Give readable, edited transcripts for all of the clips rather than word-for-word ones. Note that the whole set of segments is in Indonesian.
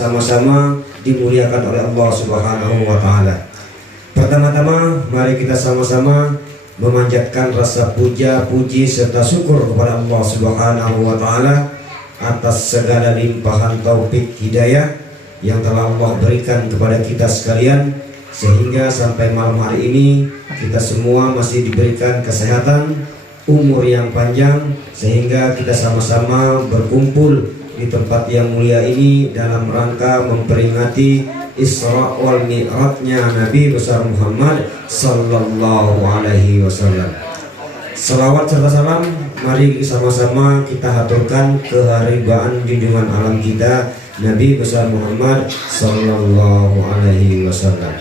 sama-sama dimuliakan oleh Allah Subhanahu wa taala. Pertama-tama mari kita sama-sama memanjatkan rasa puja, puji serta syukur kepada Allah Subhanahu wa taala atas segala limpahan taufik hidayah yang telah Allah berikan kepada kita sekalian, sehingga sampai malam hari ini kita semua masih diberikan kesehatan, umur yang panjang, sehingga kita sama-sama berkumpul di tempat yang mulia ini dalam rangka memperingati Isra wal Mi'rajnya Nabi besar Muhammad sallallahu alaihi wasallam. Salawat serta salam mari sama-sama kita haturkan keharibaan junjungan alam kita Nabi besar Muhammad sallallahu alaihi wasallam.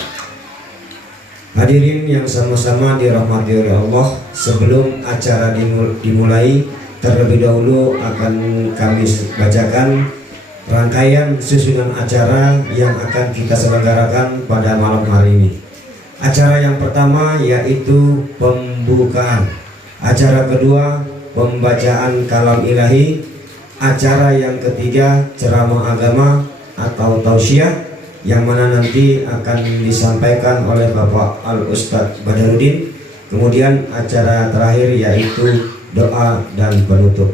Hadirin yang sama-sama dirahmati oleh Allah, sebelum acara dimulai, terlebih dahulu akan kami bacakan rangkaian susunan acara yang akan kita selenggarakan pada malam hari ini. Acara yang pertama yaitu pembukaan. Acara kedua pembacaan kalam ilahi. Acara yang ketiga ceramah agama atau tausiah, yang mana nanti akan disampaikan oleh Bapak Al-Ustadz Badarudin. Kemudian acara terakhir yaitu doa dan penutup.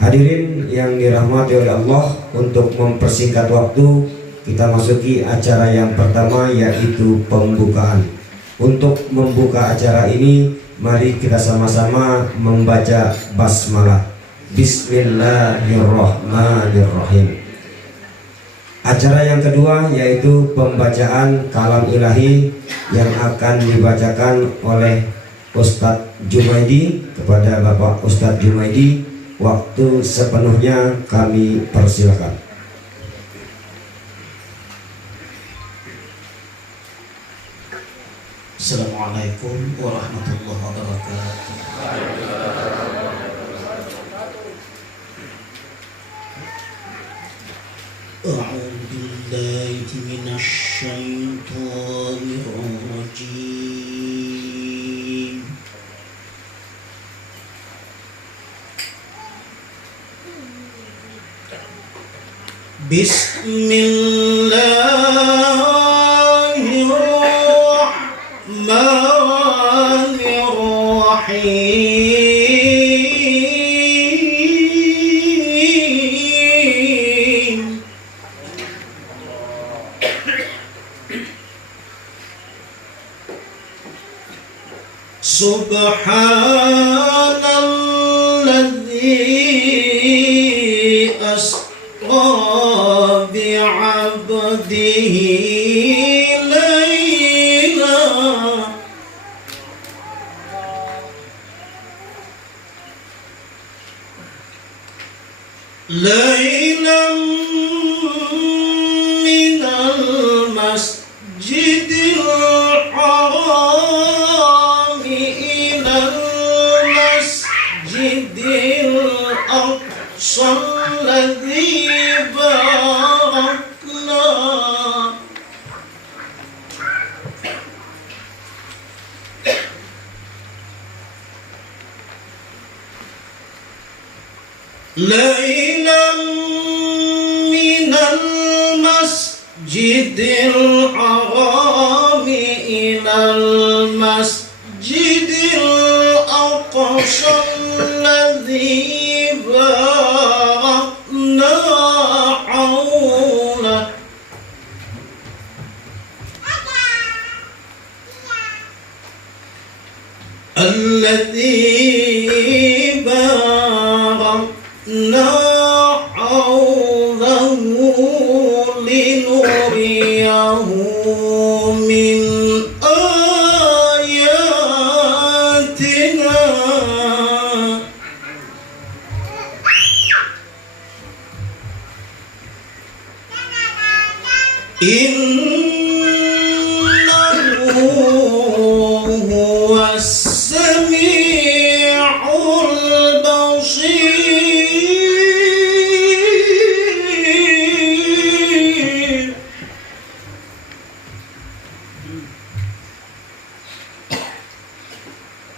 Hadirin yang dirahmati oleh Allah, untuk mempersingkat waktu kita masuki acara yang pertama yaitu pembukaan. Untuk membuka acara ini mari kita sama-sama membaca basmalah. Bismillahirrahmanirrahim. Acara yang kedua yaitu pembacaan kalam ilahi yang akan dibacakan oleh Ustadz Jumaidi. Kepada Bapak Ustadz Jumaidi, waktu sepenuhnya kami persilakan. Assalamualaikum warahmatullahi wabarakatuh. A'udzu billahi minasy syaithanir rajim. Bismillahirrahmanirrahim. Subhanalladzi asra bi'abdihi laylan minal masjidil haram ilal masjidil aqsa alladzi barakna laylan minal masjidil haram ilal masjidil aqsa alladzi barakna hawla alladzi barakna hawlahu linuriyahu min ayatina innahu huwas sami'ul basir.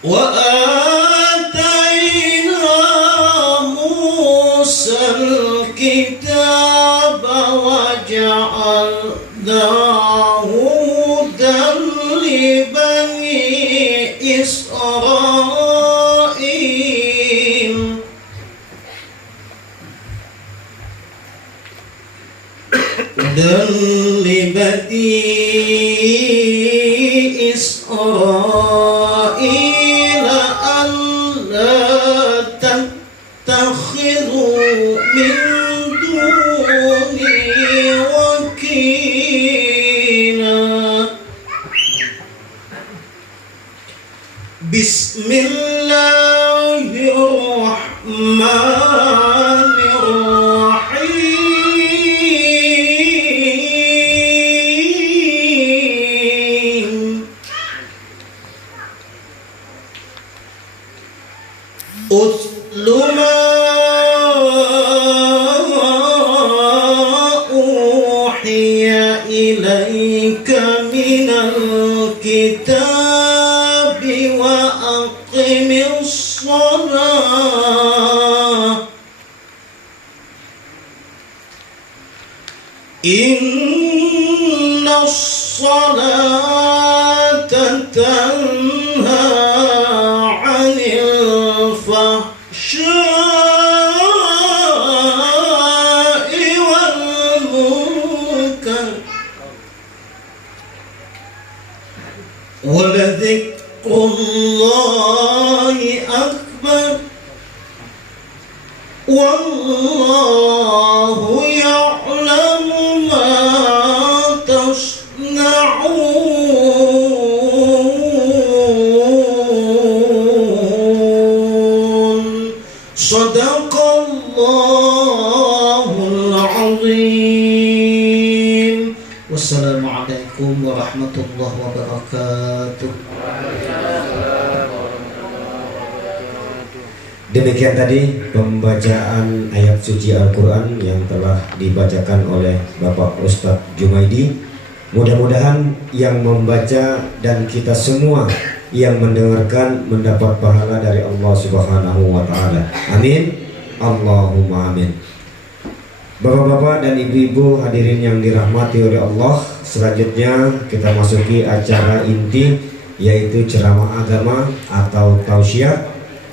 Wa atayna Musal kitaba wa جعلناه هدى لبني إسرائيل هدى لبني إسرائيل ألا تتخذوا من دوني وكيلا بسم الله الرحمن الرحيم أتل ما أوحي إليك من الكتاب وأقم الصلاة إن الصلاة تنهى عن الفحشاء والمنكر ولذكر الله أكبر والله يعلم ما تصنعون صدق الله العظيم والسلام عليكم ورحمة الله وبركاته. Demikian tadi pembacaan ayat suci Al-Quran yang telah dibacakan oleh Bapak Ustadz Jumaidi. Mudah-mudahan yang membaca dan kita semua yang mendengarkan mendapat pahala dari Allah Subhanahu wa Ta'ala. Amin. Allahumma amin. Bapak-bapak dan ibu-ibu hadirin yang dirahmati oleh Allah, selanjutnya kita masuki acara inti, yaitu ceramah agama atau tausiah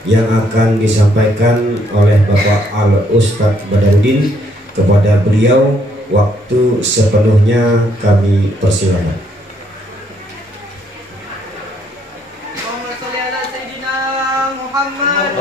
yang akan disampaikan oleh Bapak Al-Ustadz Badarudin. Kepada beliau waktu sepenuhnya kami persilakan. Allahumma sholli ala sayyidina Muhammad.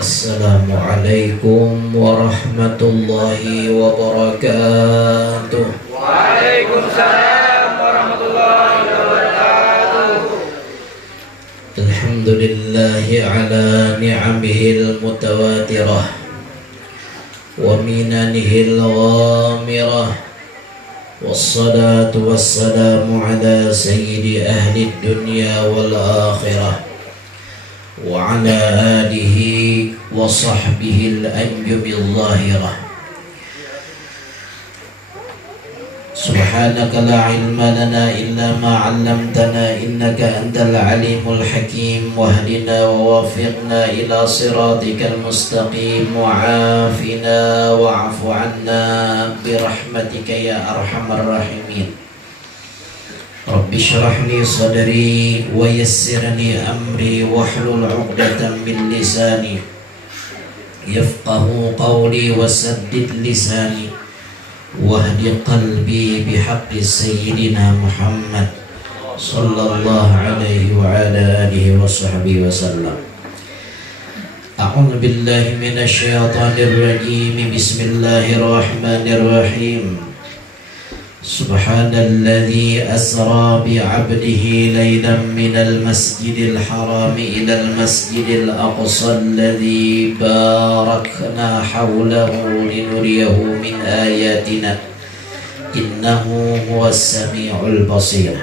Assalamualaikum warahmatullahi wabarakatuh. Waalaikumsalam warahmatullahi wabarakatuh. Alhamdulillahi ala ni'amihil mutawatirah wa minanihil ghamirah. Wassalatu wassalamu ala sayyidi ahli dunya wal akhirah wa ala alihi wa sahbihi al-anjubil zahirah. Subhanaka la ilma lana illa ma 'allamtana innaka antal alimul hakim wahdina wa wafiqna ila siratikal mustaqim wa 'afina wa'fu 'anna bi rahmatika ya arhamar rahimin. Rabbi shrah li sadri wa yassir li amri wahlul 'uqdatam min lisani yafqahu qawli wa saddid lisani wahdi qalbi bihaqqi sayyidina Muhammad sallallahu alaihi wa ala alihi wa sahbihi wa sallam. A'udzu billahi minasy syaithanir rajim. Bismillahirrahmanirrahim. Subhanalladzi asra bi'abdihi laylan minal masjidil haram ilal masjidil aqsa alladzi barakna hawlahu linuriyahu min ayatina innahu huwas sami'ul basir.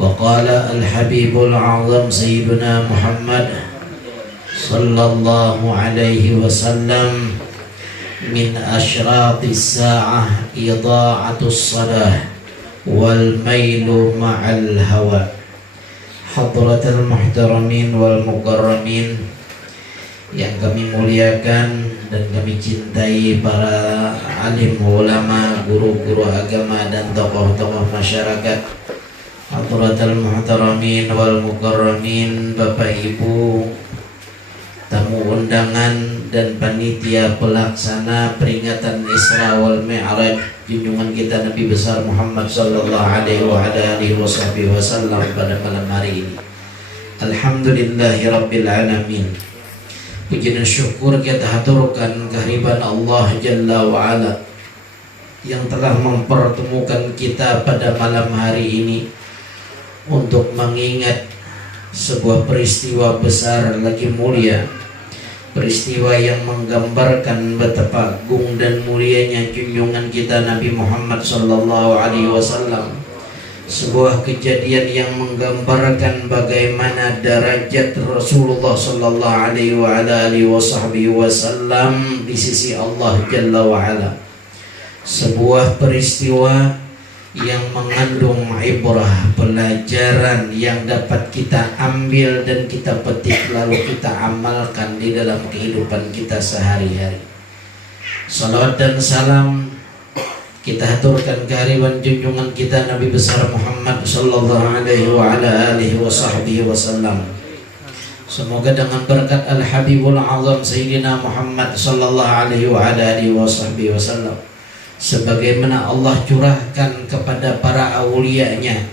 Wa qala al-habibul a'zam sayyiduna Muhammad sallallahu alaihi wasallam, min asyratis sa'ah idha'atus salah wal mailu ma'al hawa hadratal muhtaramin wal mukarramin yang kami muliakan dan kami cintai, para alim ulama, guru-guru agama dan tokoh-tokoh masyarakat, hadratal muhtaramin wal mukarramin, Bapak Ibu, tamu undangan dan panitia pelaksana peringatan Isra wal Mi'raj junjungan kita Nabi besar Muhammad sallallahu alaihi wasallam pada malam hari ini. Alhamdulillahirabbil alamin. Puji dan syukur kita haturkan kehadiran Allah Jalla wa Ala yang telah mempertemukan kita pada malam hari ini untuk mengingat sebuah peristiwa besar lagi mulia, peristiwa yang menggambarkan betapa agung dan mulianya junjungan kita Nabi Muhammad sallallahu alaihi wasallam. Sebuah kejadian yang menggambarkan bagaimana derajat Rasulullah sallallahu alaihi wasallam di sisi Allah Jalla wa Ala. Sebuah peristiwa yang mengandung ibrah, pelajaran yang dapat kita ambil dan kita petik lalu kita amalkan di dalam kehidupan kita sehari-hari. Salawat dan salam kita haturkan kehadiran junjungan kita Nabi besar Muhammad sallallahu alaihi wasallam. Semoga dengan berkat Al-Habibul Azam Sayyidina Muhammad sallallahu alaihi wasallam, sebagaimana Allah curahkan kepada para awliya-Nya,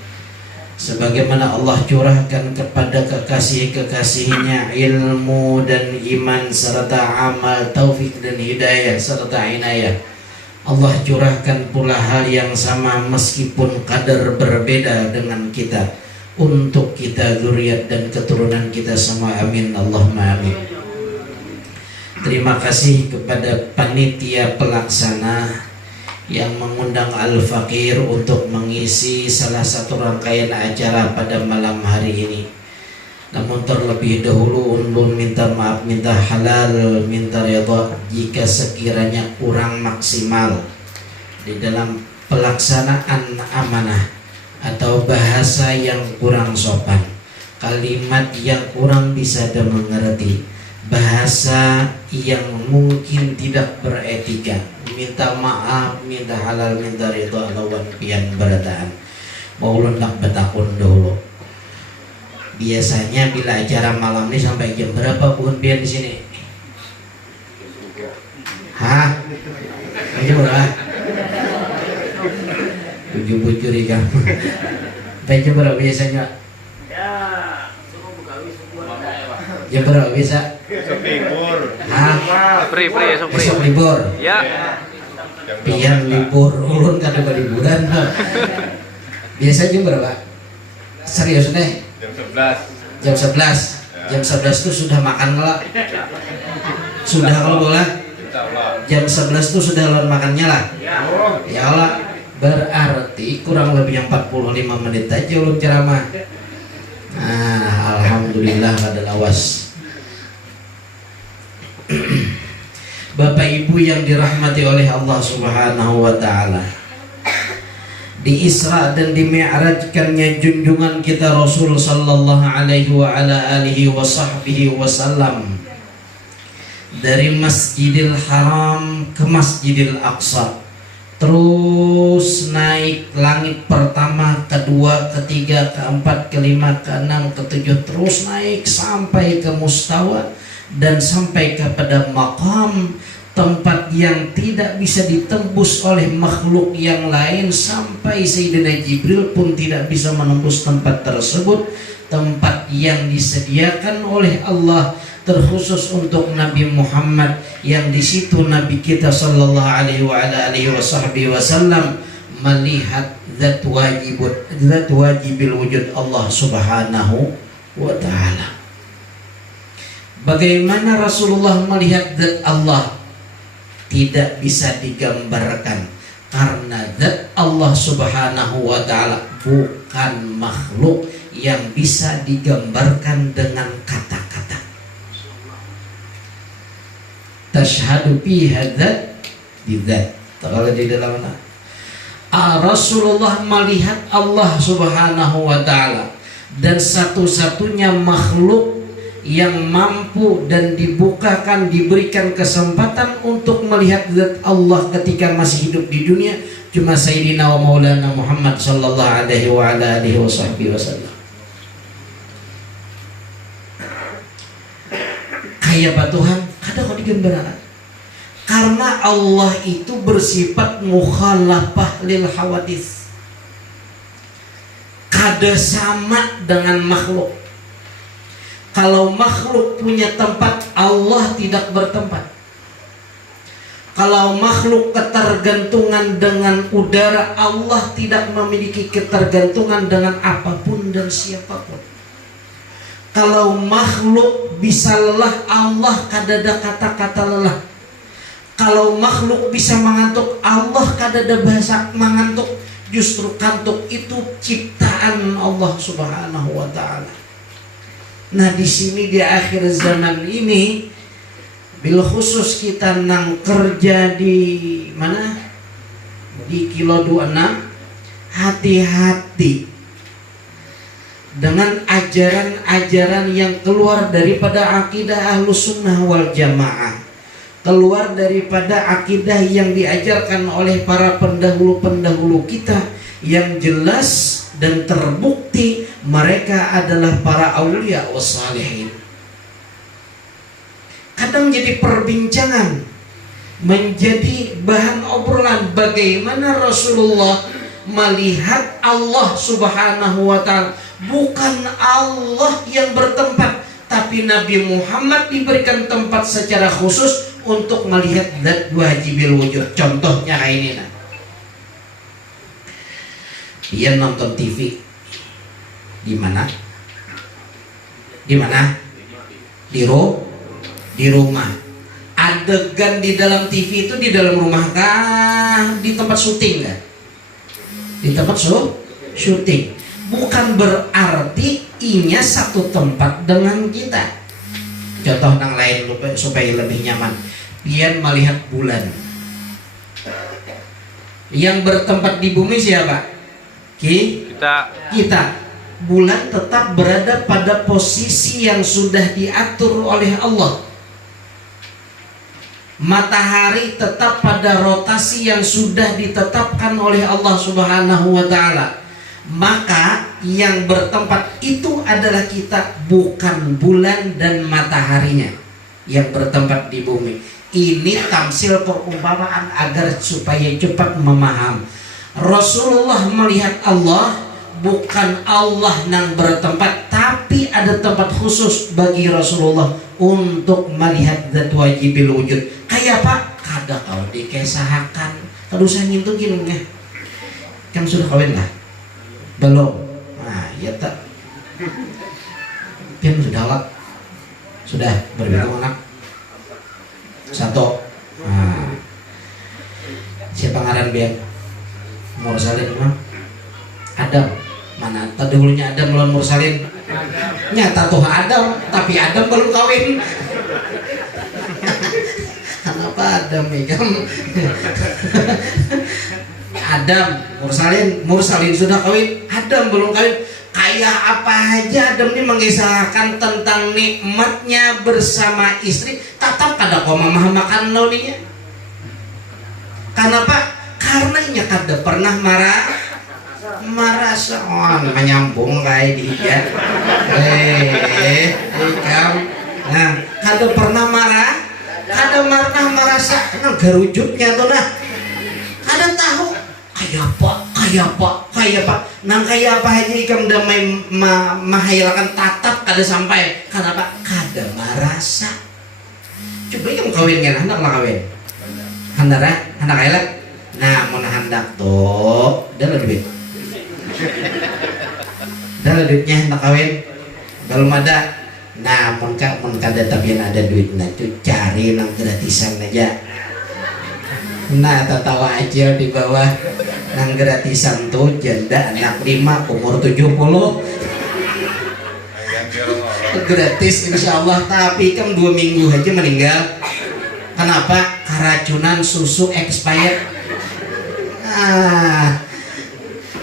sebagaimana Allah curahkan kepada kekasih-kekasihnya ilmu dan iman serta amal, taufik dan hidayah serta inayah, Allah curahkan pula hal yang sama meskipun kadar berbeda dengan kita untuk kita, zuriat dan keturunan kita semua. Amin Allahumma amin. Terima kasih kepada panitia pelaksana yang mengundang Al-Fakir untuk mengisi salah satu rangkaian acara pada malam hari ini. Namun terlebih dahulu ulun minta maaf, minta halal, minta ridha jika sekiranya kurang maksimal di dalam pelaksanaan amanah atau bahasa yang kurang sopan, kalimat yang kurang bisa dimengerti, bahasa yang mungkin tidak beretika. Minta maaf, minta halal, minta ridha lawan pian berataan. Maulun nak betakun dahulu. Biasanya bila acara malam ini sampai jam berapa bukan pian di sini? Hah? Jam berapa? Bujur-bujur ikan. Sampai jam berapa biasanya? Jam berapa bisa? Esok libur. Hah? Esok libur. Ya. Pian libur, ulun kan ada liburan. Biasa jam berapa? Serius nih? Jam 11. Jam 11. Jam 11 itu sudah makan nggak? Sudah kalau boleh? Jam 11 itu sudah lawan makannya lah. Ya Allah, berarti kurang lebih yang 45 menit aja ulun ceramah. Nah, alhamdulillah ada lawas. Bapak Ibu yang dirahmati oleh Allah Subhanahu wa taala. Di Isra dan di Mi'rajkannya junjungan kita Rasul sallallahu alaihi wasallam dari Masjidil Haram ke Masjidil Aqsa, terus naik langit pertama, kedua, ketiga, keempat, kelima, keenam, ketujuh, terus naik sampai ke Mustawa dan sampai kepada maqam, tempat yang tidak bisa ditembus oleh makhluk yang lain, sampai Sayyidina Jibril pun tidak bisa menembus tempat tersebut, tempat yang disediakan oleh Allah terkhusus untuk Nabi Muhammad, yang di situ Nabi kita sallallahu alaihi wasallam melihat zat wajibil wujud Allah Subhanahu wa taala. Bagaimana Rasulullah melihat zat Allah? Tidak bisa digambarkan, karena zat Allah Subhanahu wa taala bukan makhluk yang bisa digambarkan dengan kata-kata. Tashhadu fiha dzat bidzat. Kalau di dalam Rasulullah melihat Allah Subhanahu wa taala dan satu-satunya makhluk yang mampu dan dibukakan, diberikan kesempatan untuk melihat zat Allah ketika masih hidup di dunia cuma Sayyidina wa Maulana Muhammad sallallahu alaihi wa ala alihi wasallam. Kaya Pak Tuhan, kada kau digambarkan. Karena Allah itu bersifat mukhalafah lil hawadis. Kada sama dengan makhluk. Kalau makhluk punya tempat, Allah tidak bertempat. Kalau makhluk ketergantungan dengan udara, Allah tidak memiliki ketergantungan dengan apapun dan siapapun. Kalau makhluk bisa lelah, Allah kadada kata-kata lelah. Kalau makhluk bisa mengantuk, Allah kadada bahasa mengantuk. Justru kantuk itu ciptaan Allah Subhanahu wa taala. Nah, di sini di akhir zaman ini, bil khusus kita nang kerja di mana? Di Kilo 26, hati-hati dengan ajaran-ajaran yang keluar daripada akidah Ahlus Sunnah wal Jamaah, keluar daripada akidah yang diajarkan oleh para pendahulu-pendahulu kita, yang jelas dan terbukti mereka adalah para aulia wassalihin. Kadang jadi perbincangan, menjadi bahan obrolan bagaimana Rasulullah melihat Allah Subhanahu wa ta'ala. Bukan Allah yang bertempat, tapi Nabi Muhammad diberikan tempat secara khusus untuk melihat zat wajibil wujud. Contohnya kayak ini, nah. Dia nonton TV di mana? Di mana? Di rumah. Adegan di dalam TV itu di dalam rumah kah? Di tempat syuting kah? Di tempat syuting. Bukan berarti inya satu tempat dengan kita. Contoh yang lain supaya lebih nyaman. Pian melihat bulan. Yang bertempat di bumi siapa? Kita. Bulan tetap berada pada posisi yang sudah diatur oleh Allah. Matahari tetap pada rotasi yang sudah ditetapkan oleh Allah Subhanahu wa ta'ala. Maka yang bertempat itu adalah kita, bukan bulan dan mataharinya yang bertempat di bumi. Ini tamsil perumpamaan agar supaya cepat memaham. Rasulullah melihat Allah, bukan Allah yang bertempat, tapi ada tempat khusus bagi Rasulullah untuk melihat zat wajibil wujud. Kayak apa? Kada kau dikesahakan. Kada usah ngintungin ya. Kan sudah kawin lah? Belum. Nah, ya tak. Pian sudah lah. Sudah berbilang anak. Satu. Nah. Siapa ngaran Bian? Mursalin mah? Adam. Mana terdahulunya Adam melawan Mursalin? Nyata tuh Adam, tapi Adam belum kawin. Kenapa Adam ya? Adam, Mursalin sudah kawin, Adam belum kawin. Kayak apa aja Adam ini mengisahkan tentang nikmatnya bersama istri, tetap kada kau makan nauninya. Kenapa? Karena nya kada pernah marah soal menyambung kayak dia. Kamu, nah, kada pernah marah, kada pernah merasa garujutnya tuh nah. Kada tahu kayak apa. Nang kayak apa aja ikam damai mahayalkan tatap kada sampai. Kenapa? Kada merasa. Coba ikam kawin kan, hendak lah kawin. Hendak elak. Nah, mau hendak tuh, dah lebih. Dah duitnya hendak kawin. Belum ada. Nah, mun kada tapi ada duitnya tuh cari nang gratisan aja. Nah, tertawa aja di bawah nang gratisan tuh janda anak 5 umur 70 gratis insyaallah, tapi kan 2 minggu aja meninggal. Kenapa? Keracunan susu expired. Nah,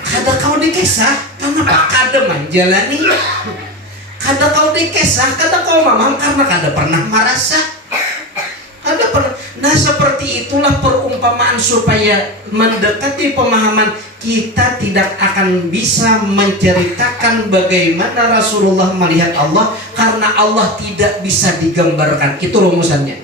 kada kau dikisah Kenapa kada menjalani? Kada kau dikesah, kada kau mamam karena kada pernah merasa. Kada pernah. Nah seperti itulah perumpamaan supaya mendekati pemahaman kita tidak akan bisa menceritakan bagaimana Rasulullah melihat Allah karena Allah tidak bisa digambarkan. Itu rumusannya.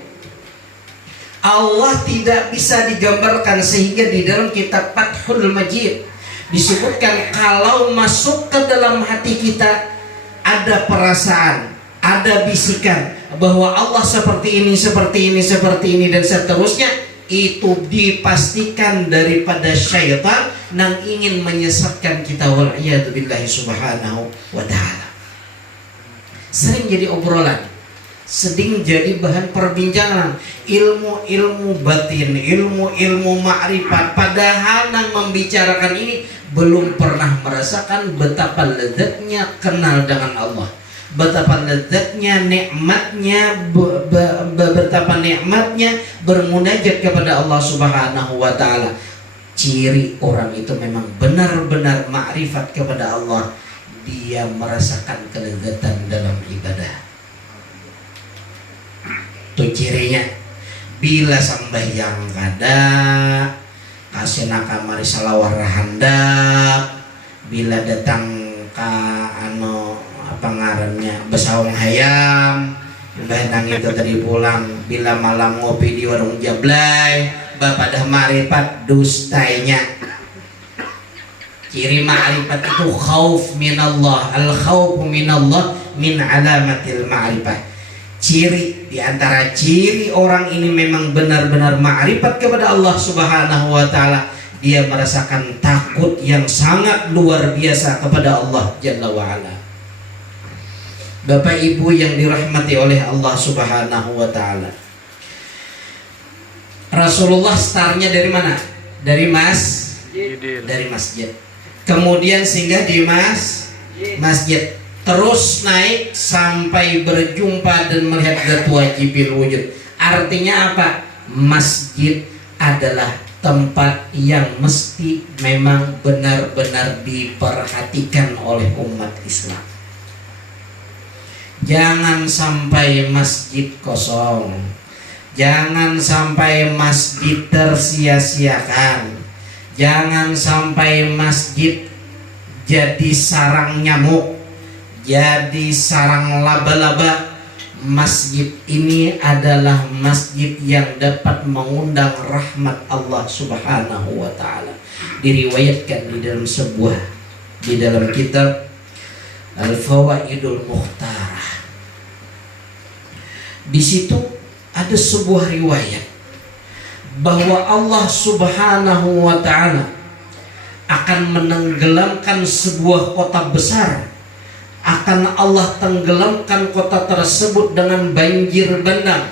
Allah tidak bisa digambarkan sehingga di dalam kitab Fathul Majid disebutkan kalau masuk ke dalam hati kita ada perasaan, ada bisikan bahwa Allah seperti ini, seperti ini, seperti ini dan seterusnya, itu dipastikan daripada syaitan yang ingin menyesatkan kita, wal'iyadzubillahi subhanahu wa ta'ala. Sering jadi obrolan, sering jadi bahan perbincangan, ilmu-ilmu batin, ilmu-ilmu ma'rifat, padahal yang membicarakan ini belum pernah merasakan betapa lezatnya kenal dengan Allah, betapa lezatnya nikmatnya, betapa nikmatnya bermunajat kepada Allah Subhanahu wa taala. Ciri orang itu memang benar-benar ma'rifat kepada Allah, dia merasakan kelezatan dalam ibadah. Itu cirinya. Bila sambayang kada kasih kamari salawar handap, bila datang ke apa ngarannya besawang hayam, datang itu tadi pulang, bila malam ngopi di warung jablay, bapak dah ma'rifat dustainya. Ciri ma'rifat itu khauf minallah, al khaufu minallah min alamatil ma'rifah. Ciri diantara ciri orang ini memang benar-benar ma'rifat kepada Allah Subhanahu wa ta'ala, dia merasakan takut yang sangat luar biasa kepada Allah Jalla wa'ala. Bapak Ibu yang dirahmati oleh Allah Subhanahu wa ta'ala, Rasulullah startnya dari mana? Dari masjid. Kemudian singgah di masjid, terus naik sampai berjumpa dan melihat zat wajibil wujud. Artinya apa? Masjid adalah tempat yang mesti memang benar-benar diperhatikan oleh umat Islam. Jangan sampai masjid kosong, jangan sampai masjid tersia-siakan, jangan sampai masjid jadi sarang nyamuk, jadi sarang laba-laba. Masjid ini adalah masjid yang dapat mengundang rahmat Allah Subhanahu wa ta'ala. Diriwayatkan di dalam kitab Al-Fawaidul Mukhtarah. Di situ ada sebuah riwayat bahwa Allah Subhanahu wa ta'ala akan menenggelamkan sebuah kota besar. Akan Allah tenggelamkan kota tersebut dengan banjir bandang,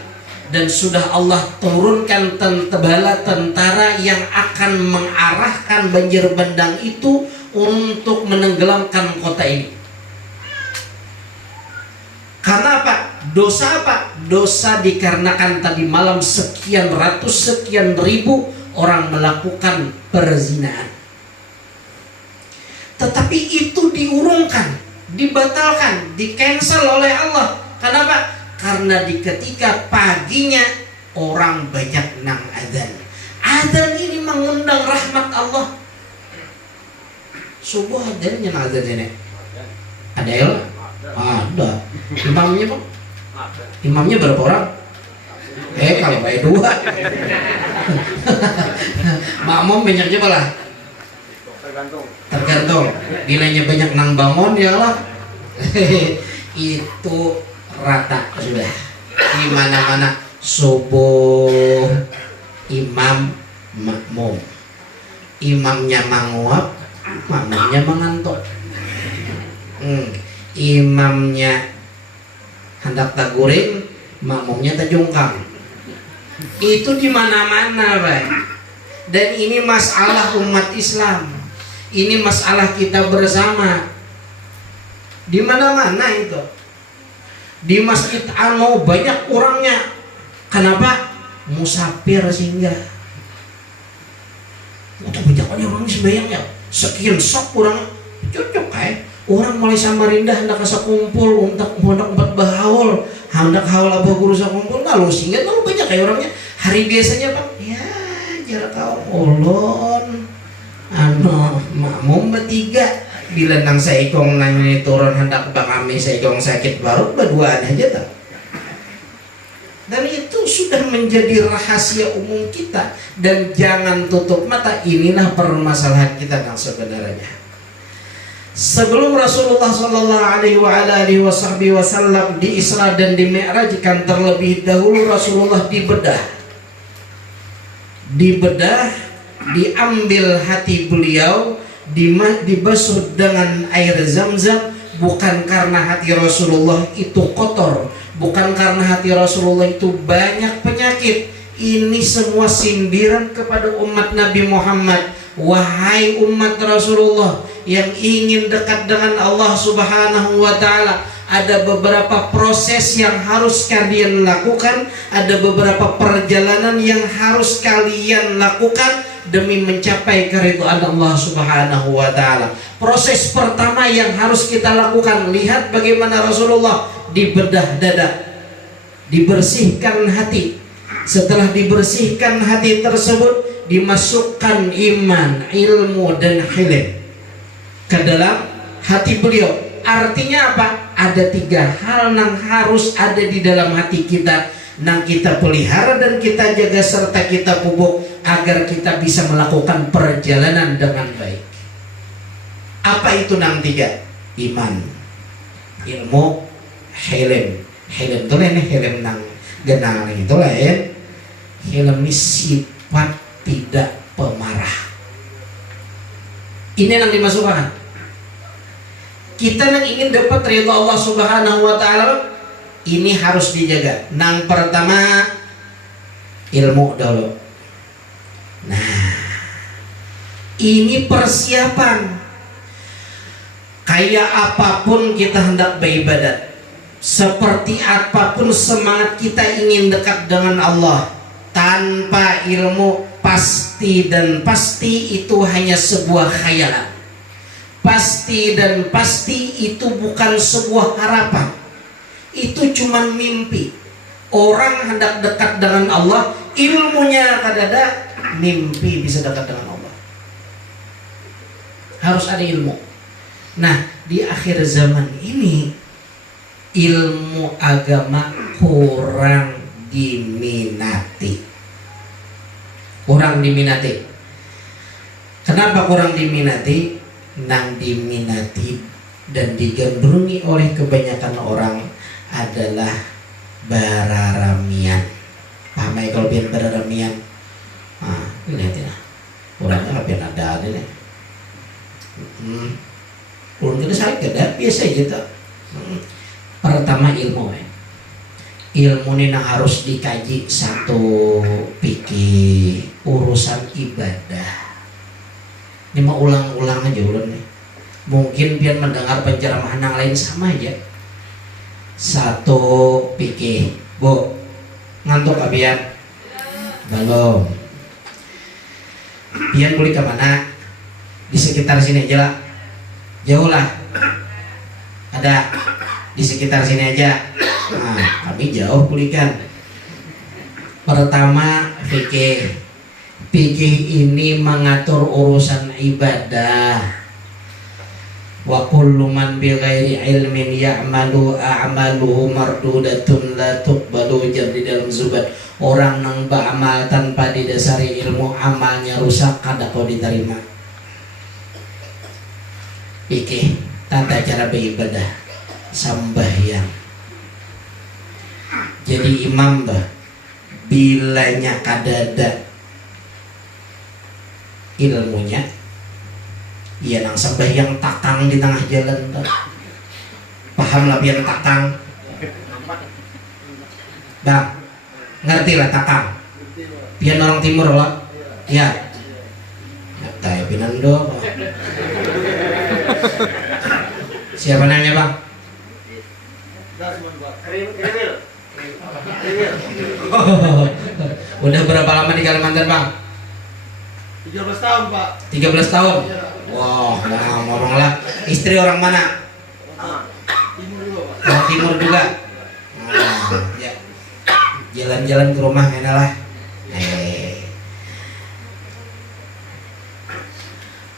dan sudah Allah turunkan bala tentara yang akan mengarahkan banjir bandang itu untuk menenggelamkan kota ini. Karena apa? Dosa apa? Dosa dikarenakan tadi malam sekian ratus, sekian ribu orang melakukan perzinahan. Tetapi itu diurungkan, dibatalkan, di-cancel oleh Allah. Kenapa? Karena di ketika paginya orang banyak nang adzan. Adzan ini mengundang rahmat Allah. Subuh adzan yang adzan ini. Ada ya? Ada. Imamnya Pak? Imamnya berapa orang? Kalau baik dua. Makmum banyaknya malah. Tergantung. Bilanya banyak nang bangun ya Allah. Itu rata sudah. Di mana-mana subuh imam makmum. Imamnya manguap, makmumnya mengantuk. Imamnya hendak taguring, makmumnya tajungkang. Itu di mana-mana, Pak. Dan ini masalah umat Islam. Ini masalah kita bersama. Di mana-mana itu. Di masjid banyak orangnya. Kenapa? Musafir singgah. Untuk banyak orang sembahyang ya. Sekian sok orang cocok orang mulai Samarinda hendak asa kumpul untuk empat bahaul hendak haul abah guru sa kumpul lalu sehingga lalu banyak orangnya hari biasanya bang ya jarak kau ulun makmum bertiga bila nang saikong nanya turun hendak bang Ami saikong sakit baru berduaan aja tak. Dan itu sudah menjadi rahasia umum kita dan jangan tutup mata, inilah permasalahan kita yang sebenarnya. Sebelum Rasulullah Shallallahu Alaihi Wasallam di Isra dan di Mi'raj kan terlebih dahulu Rasulullah dibedah, diambil hati beliau, dibasuh dengan air Zam-Zam, bukan karena hati Rasulullah itu kotor, bukan karena hati Rasulullah itu banyak penyakit. Ini semua sindiran kepada umat Nabi Muhammad. Wahai umat Rasulullah yang ingin dekat dengan Allah Subhanahu wa Ta'ala, ada beberapa proses yang harus kalian lakukan, ada beberapa perjalanan yang harus kalian lakukan demi mencapai keridhaan Allah Subhanahu wa Ta'ala. Proses pertama yang harus kita lakukan, lihat bagaimana Rasulullah dibedah dada, dibersihkan hati. Setelah dibersihkan hati tersebut, dimasukkan iman, ilmu dan hilm ke dalam hati beliau. Artinya apa? Ada 3 hal yang harus ada di dalam hati kita, yang kita pelihara dan kita jaga serta kita pupuk agar kita bisa melakukan perjalanan dengan baik. Apa itu yang 3? Iman, ilmu, hilm. Hilm itu lah, hilm nang genang itu lah ya. Hilm ini sifat tidak pemarah. Ini yang dimasukkan. Kita yang ingin dapat ridha Allah Subhanahu wa Ta'ala, ini harus dijaga. Yang pertama, ilmu dulu. Nah, ini persiapan. Kayak apapun kita hendak beribadat, seperti apapun semangat kita ingin dekat dengan Allah, tanpa ilmu pasti dan pasti itu hanya sebuah khayalan. Pasti dan pasti itu bukan sebuah harapan. Itu cuma mimpi. Orang hendak dekat dengan Allah, ilmunya kadada, mimpi bisa dekat dengan Allah. Harus ada ilmu. Nah, di akhir zaman ini ilmu agama kurang diminati. Kurang diminati. Kenapa kurang diminati? Nang diminati dan digandrungi oleh kebanyakan orang adalah bararamian. Paham ya kalau biar bararamian? Lihat ya, orangnya lebih ada nih. Ulun kita sakit kada biasa gitu. Pertama ilmu ya. Ilmu ini harus dikaji. Satu, pikir urusan ibadah. Ini mau ulang-ulang aja ulun nih. Mungkin biar mendengar penceramaan yang lain sama aja. Satu, pikir. Bu, ngantuk abian? Belum. Biar boleh ke mana? Di sekitar sini aja lah. Jauh lah. Ada di sekitar sini aja. Nah, kami jauh pulihkan. Pertama, fikih. Fikih ini mengatur urusan ibadah. Wa kullu man bi ghairi ilmin ya'malu a'maluhu mardudatun la tuqbalu, jadi dalam Zubat, orang nang beramal tanpa didasari ilmu, amalnya rusak, kada kau diterima. Fikih tata cara beribadah, sambahyang. Jadi imam bah, bilanya kadada ilmunya, iya nang sembahyang takang di tengah jalan tuh. Paham lah biar takang, bang, ngerti lah takang. Biar orang timur lah, ya. Kayak pinando. Siapa nanya bang? Udah berapa lama di Kalimantan bang? 13 tahun Pak. 13 tahun. Wah, ngomong lah. Istri orang mana? Orang timur juga. Ya. Jalan-jalan ke rumah enak lah.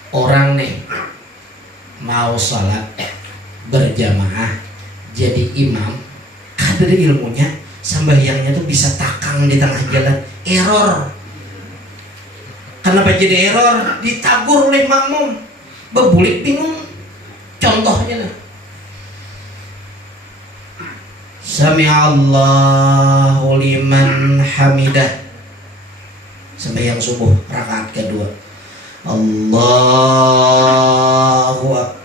Orang nih mau sholat berjamaah jadi imam, kadar ilmunya sembahyangnya tuh bisa takang di tengah jalan, error. Kenapa jadi error? Ditagur oleh makmum, bebulik bingung. Contohnya lah, Sami'allahu liman hamidah, sembahyang subuh rakaat kedua, Allahu Akbar.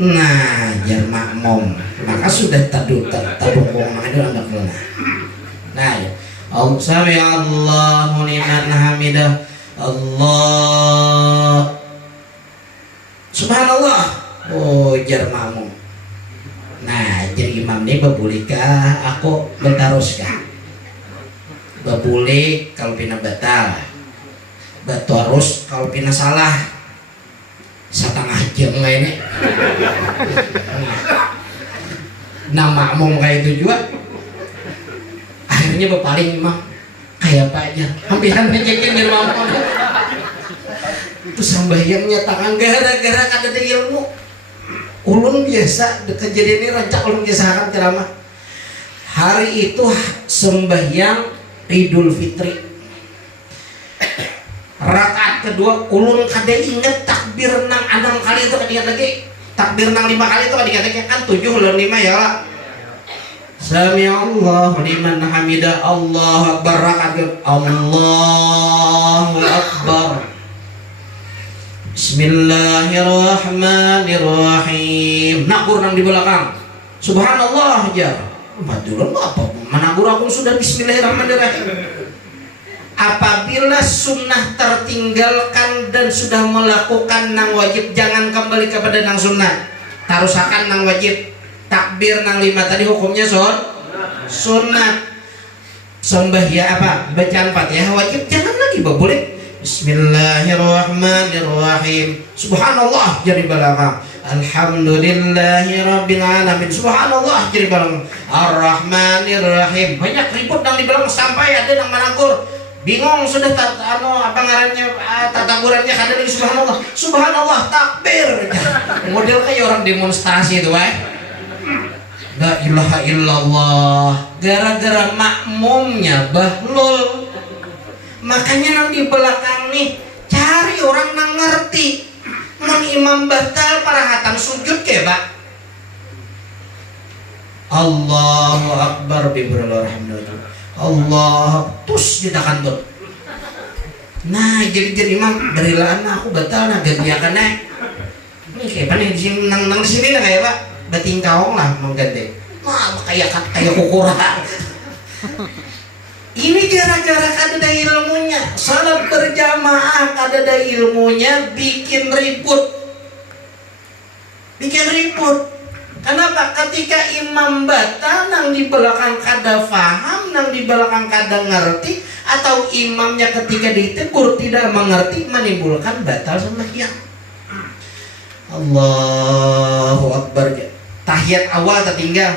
Nah, jar makmum, maka sudah taduk ada anak lana. Nah, ya. Sami'allahu liman hamidah, Allah, subhanallah. Oh, jar makmum. Nah, jadi imam ini bebulikah aku bentaruskah? Bebulik kalau pina batal, batarus kalau pina salah. Setengah jam ini. Nah, makmum kayak itu juga. Akhirnya berpaling imam kayak apa aja. Hampiran ngecekin di makmum. Itu sembahyangnya tangan gara-gara kada ada ilmu. Ulun biasa kejadian ini rancak ulun kisahkan ceramah. Hari itu sembahyang Idul Fitri. Rakaat kedua ulun kada inget takbir nang 6 kali itu kada ingat lagi. Takbir nang 5 kali itu kada ingat lagi, kan 7 lawan 5 ya lah. Sami'allahu liman hamidah, Allahu Akbar. Rakaat kedua Allahu Akbar. Bismillahirrahmanirrahim. Nakur nang di belakang, subhanallah aja. Madulan apa? Managur aku sudah bismillahirrahmanirrahim. Apabila sunnah tertinggalkan dan sudah melakukan nang wajib, jangan kembali kepada nang sunnah. Tarusakan nang wajib. Takbir nang 5 tadi hukumnya sunnah. Sembahyang apa? Bacaan Fatihah wajib, jangan lagi boleh. Bismillahirrahmanirrahim. Subhanallah jadi belakang. Alhamdulillahirabbil alamin. Subhanallah jadi belakang. Ar-Rahmanirrahim. Banyak ribut nang di belakang sampai ada nang managur. Bingung sudah apa ngarannya tataburannya kada lagi subhanallah. Subhanallah takbir. Model kayak orang demonstrasi itu, La ilaha illallah. Gara-gara makmumnya bahlul. Makanya nang di belakang nih cari orang nang ngerti. Mun imam batal parahatan sujud ke, Pak. Allahu Akbar bibralhamdulillah. Allah tus di takantun. Nah, jadi imam berilaan aku batal nah gantiakan naik. Ini kayak apa nih di sini nang di sini lah kayak Pak. Bating kaong lah mengganti. Wah, kayak kukura. Ini gara-gara kada ada ilmunya. Salat berjamaah kada ada ilmunya bikin ribut. Kenapa? Ketika imam batal nang di belakang kada faham, nang di belakang kada ngerti, atau imamnya ketika ditegur tidak mengerti, menimbulkan batal sembahyang. Allahu Akbar. Tahiyat awal tertinggal.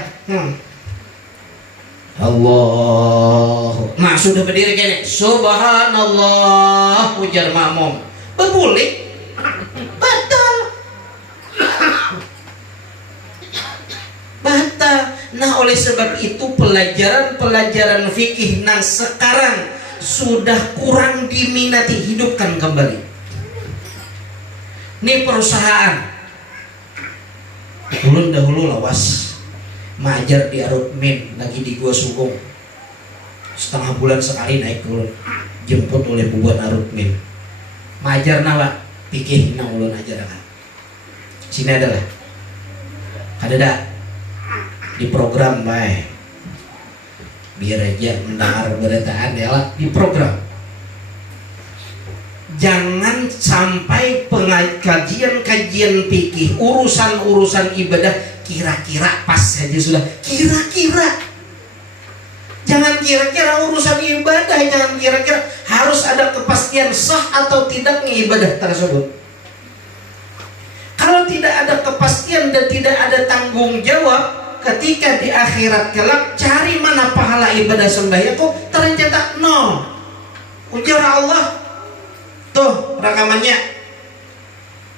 Allah. Nah, sudah berdiri kene. Subhanallah ujar makmum. Berbulik batal. Nah, oleh sebab itu pelajaran fikih nang sekarang sudah kurang diminati, hidupkan kembali. Ini perusahaan dahulu lawas majar di Arutmin lagi di Gua Sugong, setengah bulan sekali naik ulun, jemput oleh bubuan Arutmin majar nawa fikih nang ulun ajar kan. Sini adalah ada di program baik biar aja mendengar beritaan ya lah di program. Jangan sampai kajian fikih urusan ibadah kira-kira pas saja sudah kira-kira. Jangan kira-kira urusan ibadah, jangan kira-kira harus ada kepastian sah atau tidaknya ibadah tersebut. Kalau tidak ada kepastian dan tidak ada tanggung jawab, ketika di akhirat kelak cari mana pahala ibadah sembahyangku, tercatat nol. Ujar Allah, tuh rekamannya,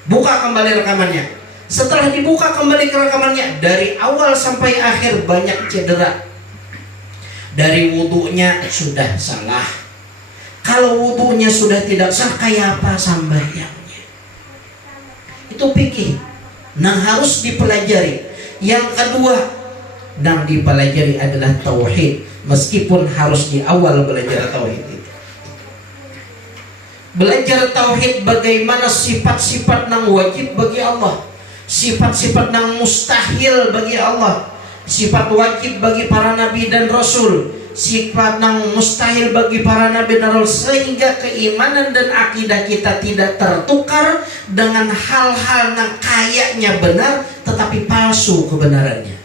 buka kembali rekamannya. Setelah dibuka kembali ke rekamannya, dari awal sampai akhir banyak cedera. Dari wudunya sudah salah. Kalau wudunya sudah tidak sah, kayak apa sembahyangnya? Itu fikih. Nah, harus dipelajari. Yang kedua, yang dipelajari adalah tauhid. Meskipun harus di awal belajar tauhid itu. Belajar tauhid bagaimana sifat-sifat yang wajib bagi Allah, sifat-sifat yang mustahil bagi Allah, sifat wajib bagi para nabi dan rasul, sifat yang mustahil bagi para nabi dan rasul, sehingga keimanan dan akidah kita tidak tertukar dengan hal-hal yang kayaknya benar tetapi palsu kebenarannya.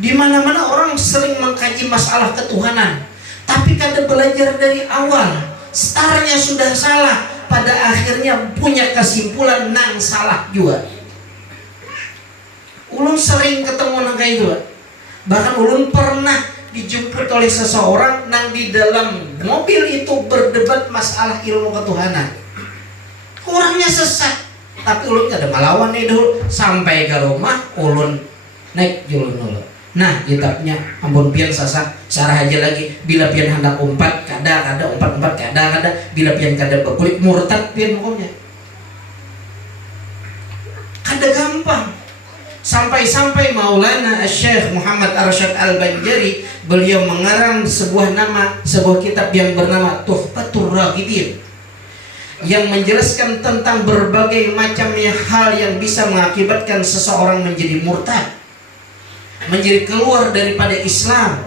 Di mana-mana orang sering mengkaji masalah ketuhanan, tapi kada belajar dari awal, startnya sudah salah, pada akhirnya punya kesimpulan nang salah juga. Ulun sering ketemu nang kayak itu. Bahkan ulun pernah dijemput oleh seseorang nang di dalam mobil itu berdebat masalah ilmu ketuhanan. Orangnya sesat, tapi ulun kada melawan nih dulu. Sampai ke rumah ulun naik julun dulu. Nah, kitabnya ampun pian sasa sarah aja lagi. Bila pian hendak umpat kada umpat kada. Bila pian kada berkulit murtad pian pokoknya. Kada gampang. Sampai-sampai Maulana Syekh Muhammad Arsyad Al-Banjari, beliau mengarang sebuah kitab yang bernama Tuhfatur Raghibin, yang menjelaskan tentang berbagai macam hal yang bisa mengakibatkan seseorang menjadi murtad, menjadi keluar daripada Islam,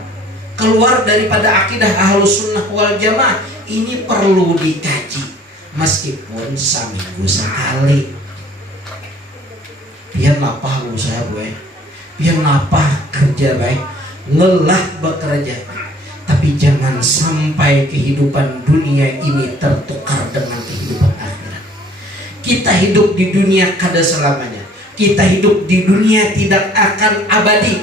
keluar daripada akidah Ahlus Sunnah wal Jamaah. Ini perlu dikaji meskipun seminggu sekali. Biar lapah usaha gue, biar lapah kerja baik, lelah bekerja, tapi jangan sampai kehidupan dunia ini tertukar dengan kehidupan akhirat. Kita hidup di dunia kada selamanya. Kita hidup di dunia tidak akan abadi.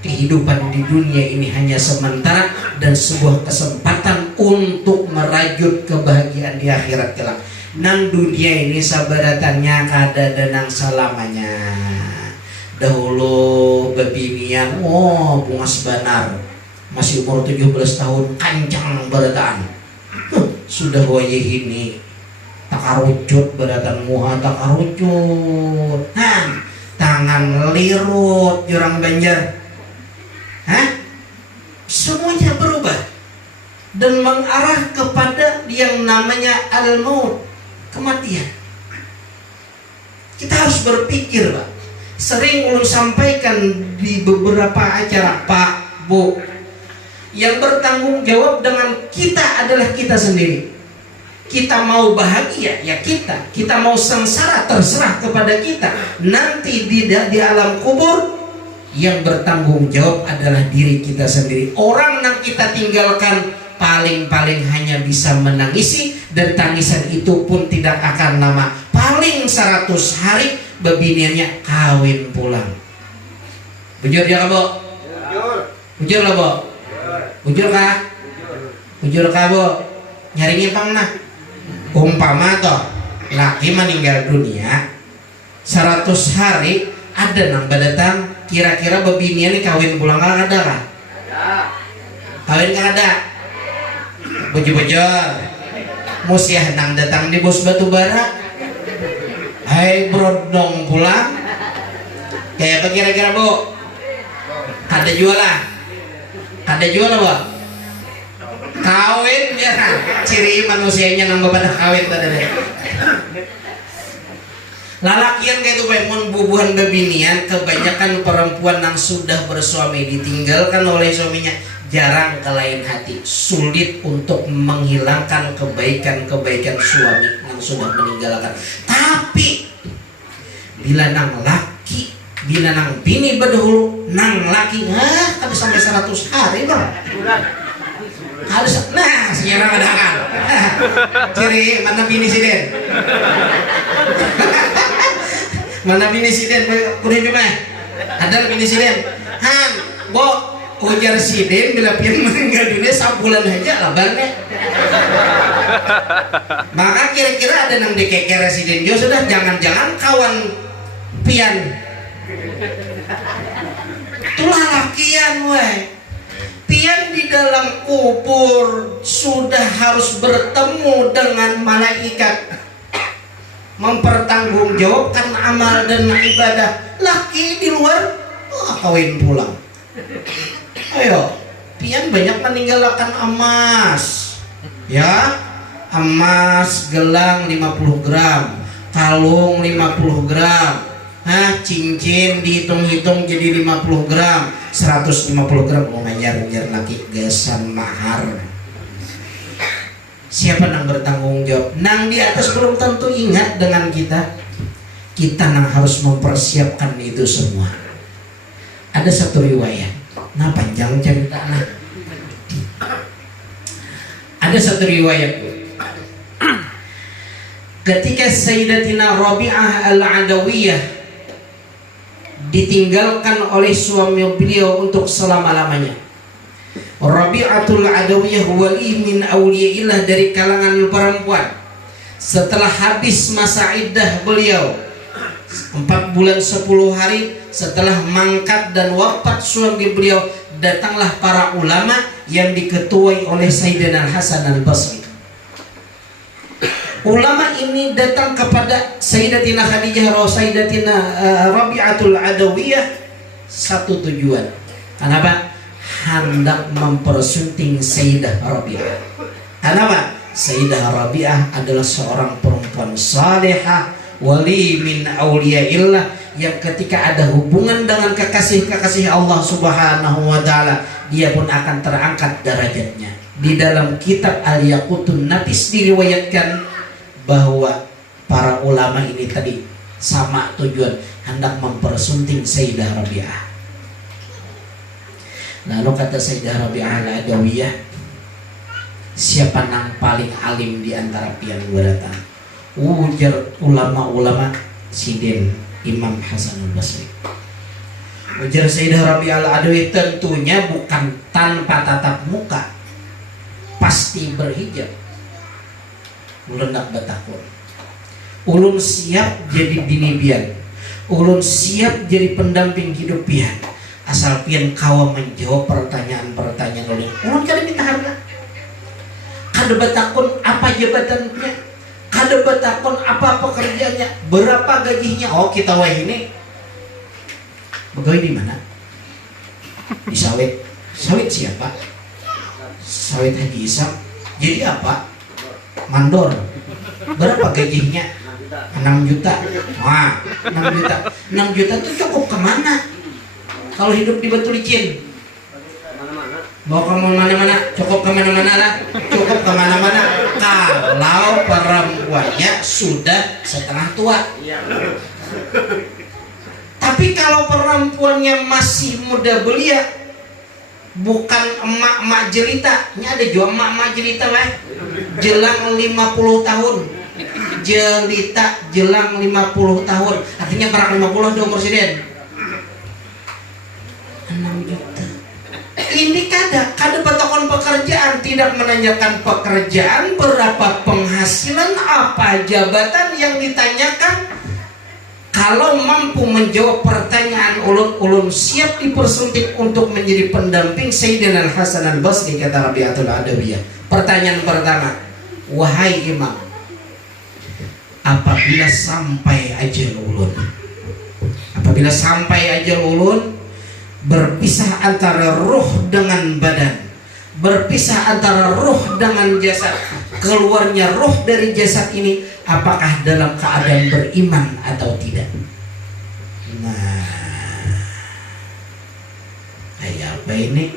Kehidupan di dunia ini hanya sementara dan sebuah kesempatan untuk merajut kebahagiaan di akhirat kelak. Nang dunia ini sabaratannya kada dan nang selamanya. Dahulu bebinian, bunga sebanar, masih umur 17 tahun, kancang berataan. Sudah wajah ini takarucut beratan muha takarucut. Nah, tangan lirut jurang Banjar. Semuanya berubah dan mengarah kepada yang namanya al-maut, kematian. Kita harus berpikir, Pak. Sering ulun sampaikan di beberapa acara, Pak, Bu, yang bertanggung jawab dengan kita adalah kita sendiri. Kita mau bahagia ya kita mau sengsara terserah kepada kita. Nanti di alam kubur yang bertanggung jawab adalah diri kita sendiri. Orang yang kita tinggalkan paling-paling hanya bisa menangisi, dan tangisan itu pun tidak akan lama. Paling 100 hari bebiniannya kawin pulang. Bujur ya Bo? Bujur lah Bo? Bujur kah? Bujur kah Bo? Nyari nyimpang nah. Umpama toh laki meninggal dunia 100 hari, ada nang datang kira-kira bebinian kawin pulang kan ada kan? Kawin kan ada. Bujur-bujur musiah nang datang di bos batu bara. Hai brodong pulang. Kayak apa kira-kira Bu? Kada jual lah. Kada jual lah Bu. Kawin ya kan? Ciri manusianya nang pada kawin tadi. Lalakian kayak itu mun bubuhan bebinian, kebanyakan perempuan yang sudah bersuami ditinggalkan oleh suaminya jarang ke lain hati, sulit untuk menghilangkan kebaikan-kebaikan suami yang sudah meninggalkan. Tapi bila nang laki, bila nang bini berdahulu, nang laki kada sampai 100 hari bang. Harus, nah sejarah ada kan. Ciri mana bini sih Den? Mana bini siden kudu juga. Ada bini siden. Han, bo ujar siden bila pian meninggal dunia sampulan aja labarnya. Maka kira-kira ada nang dikeker residen jo sudah jangan-jangan kawan pian. Itulah lakian weh. Pian di dalam kubur sudah harus bertemu dengan malaikat mempertanggungjawabkan amal dan ibadah. Laki di luar kawin pulang. Ayo, pian banyak meninggalkan emas. Ya, emas gelang 50 gram, kalung 50 gram. Cincin dihitung-hitung jadi 50 gram, 150 gram mau ngajar-ngajar laki gasan mahar. Siapa yang bertanggung jawab? Nang di atas belum tentu ingat dengan kita. Kita nang harus mempersiapkan itu semua. Ada satu riwayat. Nah panjang cerita nah. Ada satu riwayat. Ketika Sayyidatina Rabi'ah Al-Adawiyah ditinggalkan oleh suami beliau untuk selama-lamanya. Rabi'atul Adawiyah wali min awliyaillah, dari kalangan perempuan. Setelah habis masa iddah beliau 4 bulan 10 hari setelah mangkat dan wafat suami beliau, datanglah para ulama yang diketuai oleh Sayyidina Hasan Al-Basri. Ulama ini datang kepada Sayyidatina Khadijah Sayyidatina Rabi'atul Adawiyah satu tujuan. Kenapa? Hendak mempersunting Sayyidah Rabi'ah. Kenapa? Sayyidah Rabi'ah adalah seorang perempuan salihah, wali min awliyaillah, yang ketika ada hubungan dengan kekasih-kekasih Allah Subhanahu wa taala, dia pun akan terangkat derajatnya. Di dalam kitab Al-Yaqutun Nafis diriwayatkan bahwa para ulama ini tadi sama tujuan, hendak mempersunting Sayyidah Rabi'ah. Lalu kata Sayyidah Rabi'ah Al-Adawiyah, siapa nang paling alim di antara pian gua datang? Ujar ulama-ulama Sidin Imam Hasan Al-Basri. Ujar Sayyidah Rabi'ah Al-Adawiyah, tentunya bukan tanpa tatap muka, pasti berhijab. Ulun nak batakun, ulun siap jadi bini pian, ulun siap jadi pendamping hidup pian, asal pian kawa menjawab pertanyaan-pertanyaan ulun. Ulun kada minta harga, kada batakun apa jabatannya, kada batakun apa pekerjaannya, berapa gajinya. Oh kita wah ini pegawai di mana? Di sawit. Sawit siapa? Sawit Haji Isam. Jadi apa? Mandor. Berapa gajinya? 6 juta. Wah, 6 juta. 6 juta itu cukup kemana? Kalau hidup di Batu Licin, mau kemana-mana, cukup kemana-mana lah. Cukup kemana-mana kalau perempuannya sudah setengah tua. Tapi kalau perempuannya masih muda belia, bukan emak-emak jelita, ini ada juga emak-emak jelita weh, jelang 50 tahun, jelita jelang 50 tahun, artinya barang 50 di umur siden 6 juta. Ini kada patokan pekerjaan, tidak menanyakan pekerjaan, berapa penghasilan, apa jabatan yang ditanyakan. Kalau mampu menjawab pertanyaan ulun siap dipersunting untuk menjadi pendamping Sayyidina Hasan Al-Basri, kata Rabi'atul Adawiyah. Pertanyaan pertama, wahai imam, apabila sampai ajal ulun, berpisah antara ruh dengan badan, berpisah antara ruh dengan jasad, keluarnya ruh dari jasad ini, apakah dalam keadaan beriman atau tidak? Nah, kayak apa ini?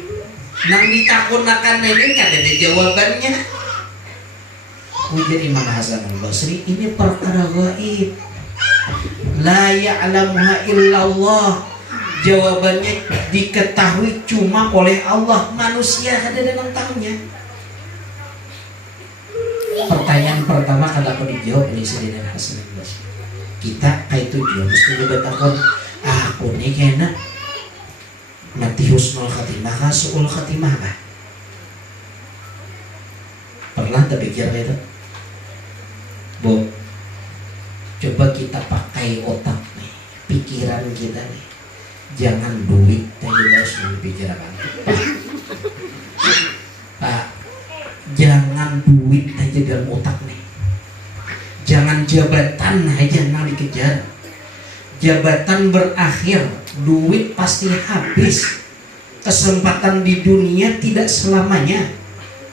Nang ditakunakan ini kan ada jawabannya. Ujar Imam Hasan Al-Basri, ini perkara gaib, la ya'lamuha illallah. Jawabannya diketahui cuma oleh Allah, manusia ada dalam tahunya. Pertanyaan pertama kalau aku dijawab oleh Sayyidina Hasan Al-Basri, kita kayak tujuan mesti nyebetakon aku nih kena mati husnul khatimah kah suul khatimah kah? Pernah terpikir itu? Bu, coba kita pakai otak nih, pikiran kita nih, jangan duit tadi harus dipikirkan. Pak, jangan duit aja dalam otak nih. Jangan jabatan aja yang dikejar. Jabatan berakhir, duit pasti habis. Kesempatan di dunia tidak selamanya.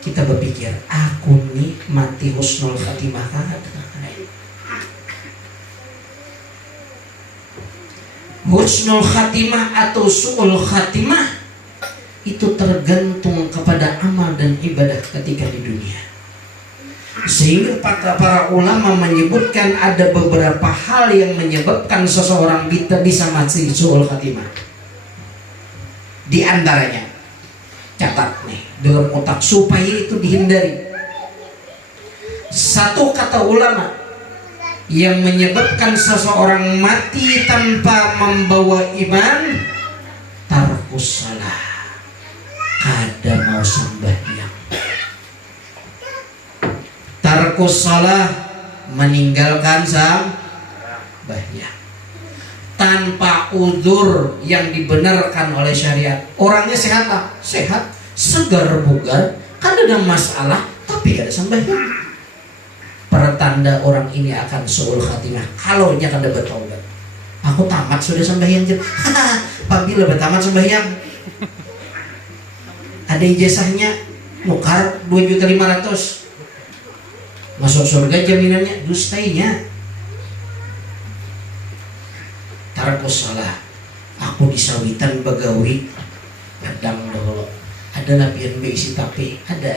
Kita berpikir, aku nih mati husnul khatimah kan? Husnul khatimah atau su'ul khatimah itu tergantung kepada amal dan ibadah ketika di dunia. Sehingga para ulama menyebutkan ada beberapa hal yang menyebabkan seseorang bisa mati su'ul khatimah. Di antaranya, catat nih dalam otak supaya itu dihindari. Satu kata ulama yang menyebabkan seseorang mati tanpa membawa iman, tarkus salah, kada mau sembahyang. Tarkus salah, meninggalkan sembahyang tanpa uzur yang dibenarkan oleh syariat. Orangnya sehat lah, sehat, segar bugar, kan ada masalah, tapi ada sembahyang. Pertanda orang ini akan su'ul khatimah kalau dia kada bertaubat. Aku tamat sudah sembahyang. Apabila bertamat sembahyang, ada ijazahnya, nukar 2.500.000. Masuk surga jaminannya, dustainya. Tarkus salah. Aku di sawitan begawi, kadang dahulu. Ada lapian beisi tapi ada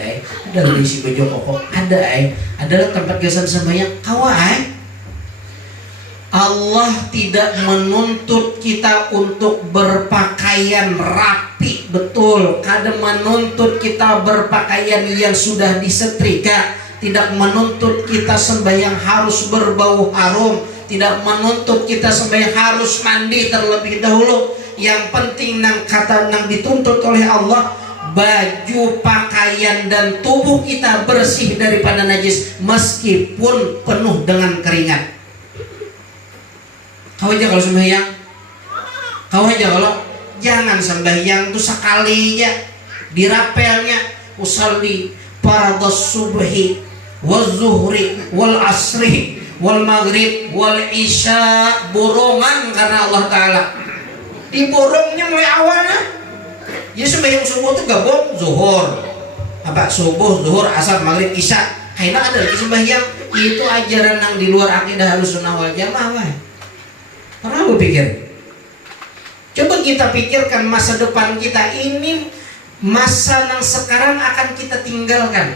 ada beisi baju koko ada adalah tempat gasan sembahyang kawai. Allah tidak menuntut kita untuk berpakaian rapi, betul. Kadang menuntut kita berpakaian yang sudah disetrika. Tidak menuntut kita sembahyang harus berbau harum. Tidak menuntut kita sembahyang harus mandi terlebih dahulu. Yang penting nang dituntut oleh Allah, baju, pakaian, dan tubuh kita bersih daripada najis meskipun penuh dengan keringat. Kau aja kalau sembahyang, kau aja kalau jangan sembahyang tuh sekali ya dirapelnya. Usalli fardhus subhi wal zuhri wal asri wal maghrib wal isya, borongan karena Allah Ta'ala. Diborongnya mulai awalnya. Ya sembahyang subuh itu gabung zuhur, subuh, zuhur, asar, maghrib, isya. Kayaknya ada lagi sembahyang. Itu ajaran yang di luar akidah Ahlussunnah wal Jamaah. Pernah gue pikir? Coba kita pikirkan masa depan kita ini, masa yang sekarang akan kita tinggalkan.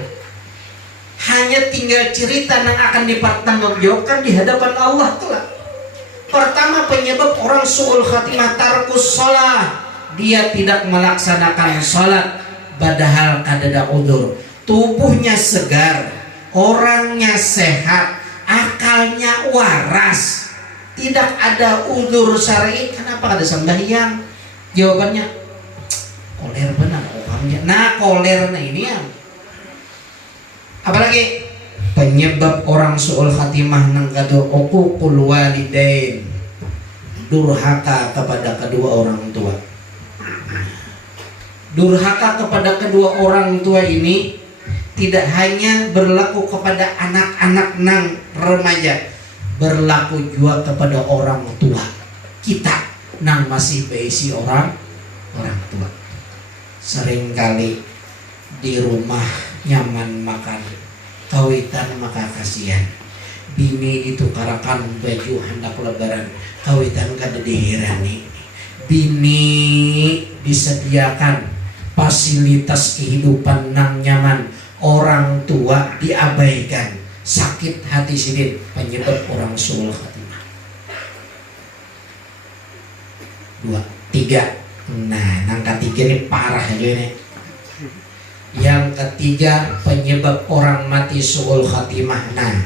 Hanya tinggal cerita yang akan dipertanggungjawabkan di hadapan Allah kelak. Pertama penyebab orang su'ul khatimah tarkus shalah. Dia tidak melaksanakan sholat padahal kadada udzur. Tubuhnya segar, orangnya sehat, akalnya waras, tidak ada udzur syar'i. Kenapa ada sembahyang? Jawabannya koler benar orangnya. Nah kolernya ini yang apalagi penyebab orang su'ul khatimah nang kado uququl walidain, durhaka kepada kedua orang tua. Durhaka kepada kedua orang tua ini tidak hanya berlaku kepada anak-anak nang remaja, berlaku juga kepada orang tua kita nang masih beisi orang tua. Seringkali di rumah nyaman makan, kawitan maka kasihan. Bini ditukarakan baju hendak lebaran, kawitan kada dihirani. Bini disediakan fasilitas kehidupan nang nyaman, orang tua diabaikan, sakit hati sidin, penyebab orang su'ul khatimah. 2, 3. Nah, nang ketiga ini parah aja ini. Yang ketiga penyebab orang mati su'ul khatimah. Nah,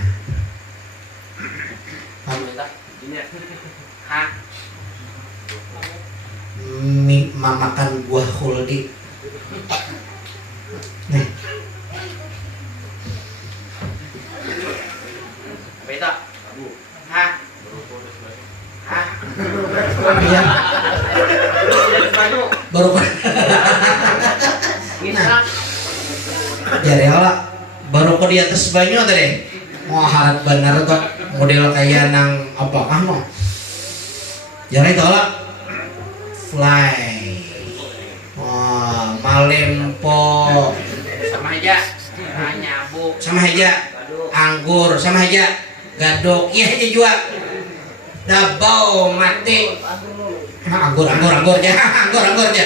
makan buah khuldi. Nih. Beda. Hah? Hah? Iya. Baru nah. Jadi ala baru di atas banyu tadi. Mau harap benar tuh model kayak nang apa mau? Jadi itu ala fly. Wah, malempo sama aja. Nyabu sama aja. Anggur sama aja. Gadok iya aja juga. Dabau mati. Anggur aja. Anggur aja.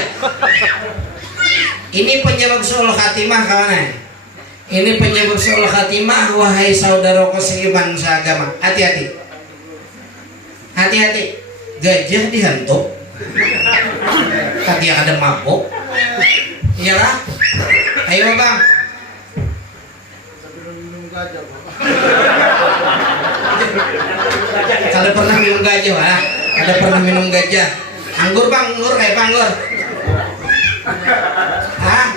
Ini penyebab suul khatimah kawan. Ini penyebab suul khatimah wahai saudaraku seiman seagama. Hati-hati. Hati-hati. Gajah dihantuk. Dia ada mabuk. Iyalah. Ayo Bang. Kalau pernah minum gajah, ada pernah minum gajah. Anggur Bang, anggur kayak anggur. Hah?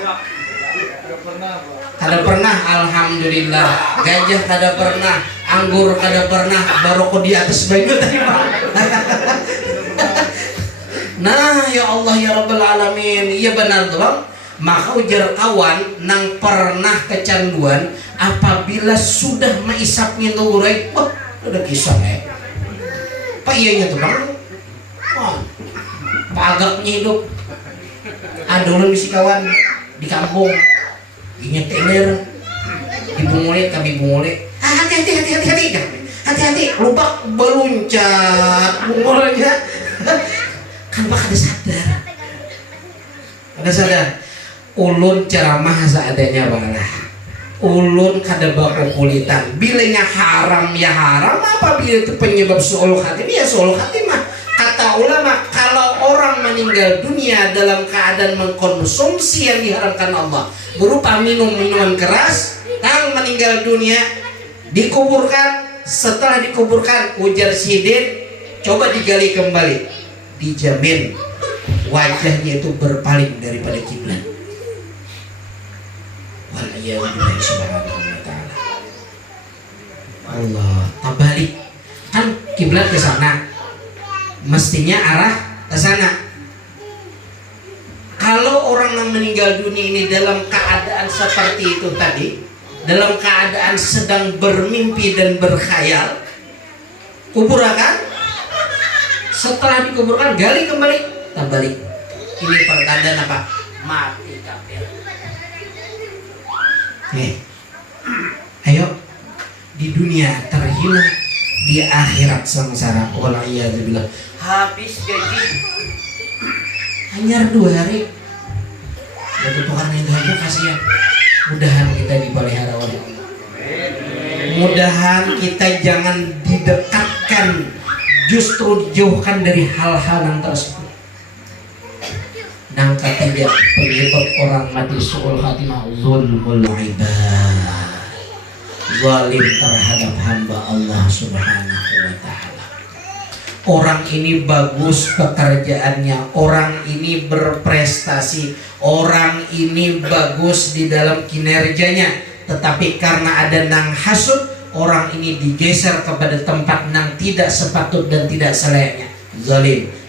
Kada pernah, alhamdulillah. Gajah kada pernah, anggur kada pernah, baru kok di atas banyu tadi Bang. Nah, ya Allah ya Rabbal Alamin. Iya benar tuh Bang. Maka ujar kawan nang pernah kecanduan apabila sudah meisap minum urai, wah udah kisah Pak iyanya tuh Bang. Wah, pagaknya hidup. Ada orang misi kawan di kampung. Inya teler dibunguli kami bunguli. Hati-hati lupa beluncat bungulnya. Kan Pak ada sadar ulun ceramah seadanya balah ulun kada baku kulitan bilanya haram ya haram apabila itu penyebab suul khatimah ya suul khatimah. Kata ulama kalau orang meninggal dunia dalam keadaan mengkonsumsi yang diharamkan Allah berupa minuman keras tang meninggal dunia dikuburkan. Setelah dikuburkan ujar sidin coba digali kembali, dijamin wajahnya itu berpaling daripada kiblat. Waliyahullah subhanahu wa ta'ala. Allah terbalik kan kiblat ke sana, mestinya arah ke sana. Kalau orang yang meninggal dunia ini dalam keadaan seperti itu tadi, dalam keadaan sedang bermimpi dan berkhayal, kuburkan. Setelah dikuburkan gali kembali, terbalik. Ini pertanda apa? Mati kafir. Ayo di dunia terhina, di akhirat sengsara. Waliyadzubillah. Habis gaji hanya 2 hari. Waktu tukar itu aja kasihan. Mudahan kita dipelihara oleh Allah. Mudahan kita jangan didekatkan, justru dijauhkan dari hal-hal yang tersebut. Yang ketiga penyebab orang mati suul khatimah zulmul ibad, zalim terhadap hamba Allah subhanahu wa ta'ala. Orang ini bagus pekerjaannya, orang ini berprestasi, orang ini bagus di dalam kinerjanya, tetapi karena ada nang hasud, orang ini digeser kepada tempat nang tidak sepatut dan tidak selayaknya.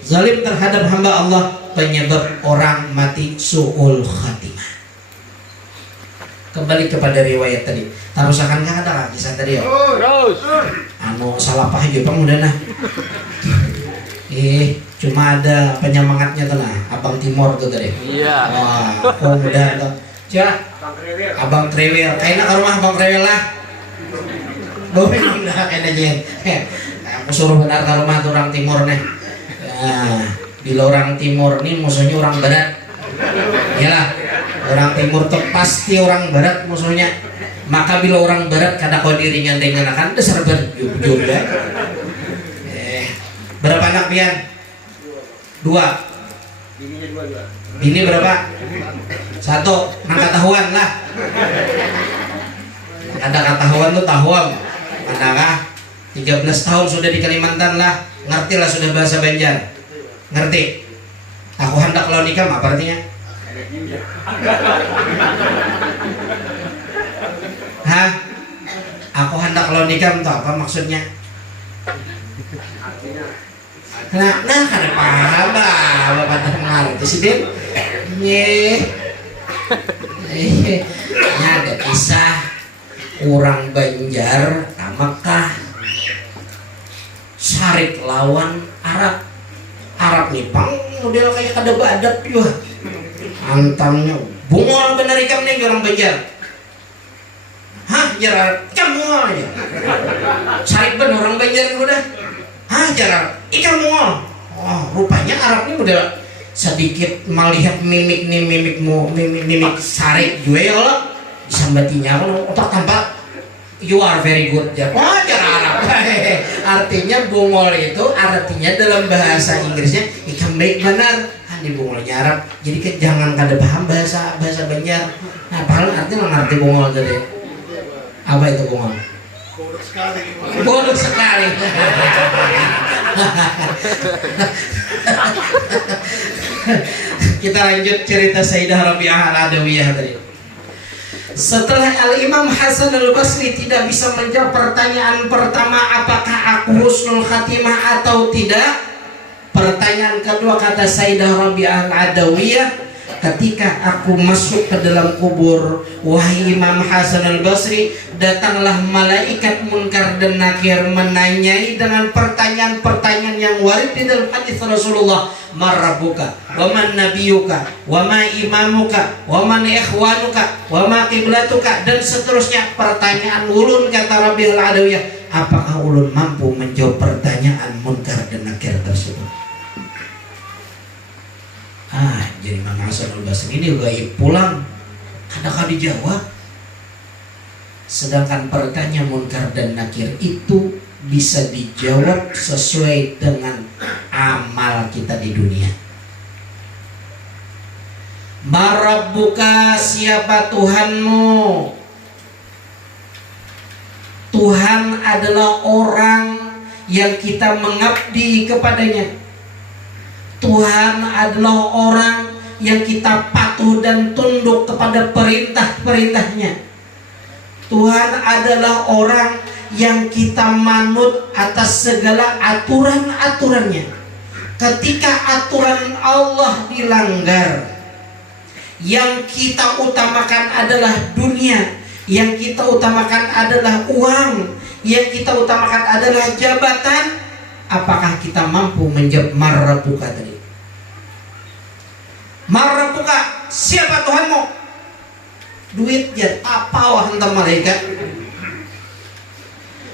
Zalim terhadap hamba Allah, penyebab orang mati suul khatimah. Kembali kepada riwayat tadi. Tarusakan kan ada kisah tadi ya. Anu salah paham juga udah nah. Cuma ada penyemangatnya tuh nah, Abang Timor tuh tadi. Iya. Wah, udah tuh. Cak, Abang Trewil. Kayaknya ke rumah Abang Trewil lah. Boleh enggak kayaknya Jen. Aku suruh benar ke rumah tuh orang Timur nih. Nah, bila orang Timur nih musuhnya orang Barat. Iyalah, orang Timur tuh pasti orang Barat musuhnya. Maka bila orang Barat kada kau dirinya dengan akan dasar berjujur ya. Berapa anak pian? 2. Bini berapa? 1. Nang ketahuan lah. Ada ketahuan tuh tahuan. Adakah 13 tahun sudah di Kalimantan lah. Ngerti lah sudah bahasa Banjar. Ngerti? Aku hendak lo nikah apa artinya? Hah? Aku hendak lo nikah itu apa maksudnya? Nah kada paham bapak ngerti sih Din. Ini ada kisah orang Banjar Mekah Syarif lawan Arab nih pang model kayak kada badat juga antamnya bungol bener ikam nih orang Banjar. Hah jarak bungol ya Syarif bener orang Banjar udah. Hah jarak ikan bungol. Oh rupanya Arab nih model sedikit melihat mimik Syarif juga ya Allah disambatinya otak tampak you are very good ya. Oh cara Arab. Artinya bungol itu artinya dalam bahasa Inggrisnya ikan baik benar. Di bungolnya Arab. Jadi kan jangan kada paham bahasa Banjar. Nah, paham artinya ngerti bungol tadi. Apa itu bungol? Bodoh sekali. Kita lanjut cerita Sayyidah Rabi'ah Al-Adawiyah tadi. Setelah Al-Imam Hasan Al-Basri tidak bisa menjawab pertanyaan pertama apakah aku husnul khatimah atau tidak, pertanyaan kedua kata Sayyidah Rabi'ah Al-Adawiyah, ketika aku masuk ke dalam kubur wahai Imam Hasan Al-Basri, datanglah malaikat Munkar dan Nakir menanyai dengan pertanyaan-pertanyaan yang warid di dalam hadis Rasulullah. Marrabuka, wa man nabiyuka, wa ma imamuka, wa man ikhwanuka, wa ma qiblatuka, dan seterusnya. Pertanyaan ulun kata Rabi'ah Al-Adawiyah, apakah ulun mampu menjawab pertanyaan Munkar dan Nakir tersebut? Jadi Imam Hasan Al-Basri ini juga pulang kadang-kadang dijawab. Sedangkan pertanyaan Munkar dan Nakir itu bisa dijawab sesuai dengan amal kita di dunia. Marabbuka, siapa Tuhanmu? Tuhan adalah orang yang kita mengabdi kepadanya. Tuhan adalah orang yang kita patuh dan tunduk kepada perintah-perintahnya. Tuhan adalah orang yang kita manut atas segala aturan-aturannya. Ketika aturan Allah dilanggar, yang kita utamakan adalah dunia, yang kita utamakan adalah uang, yang kita utamakan adalah jabatan, apakah kita mampu menjawab marrabuka tadi? Marrabuka, siapa Tuhanmu? Duit ya apa wah hantam malaikat.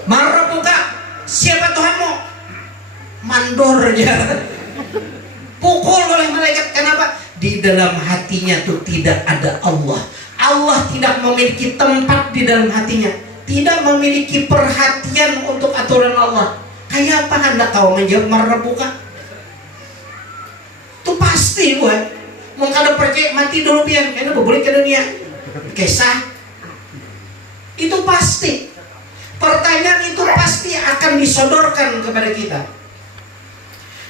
Marrabuka, siapa Tuhanmu? Mandor ya. Pukul oleh malaikat. Kenapa? Di dalam hatinya tuh tidak ada Allah. Allah tidak memiliki tempat di dalam hatinya, tidak memiliki perhatian untuk aturan Allah. Kayak apa Anda tahu menjawab marrabuka? Itu pasti buat. Mau kada percaya mati dulu pian, karena boleh ke dunia. Kisah itu pasti. Pertanyaan itu pasti akan disodorkan kepada kita.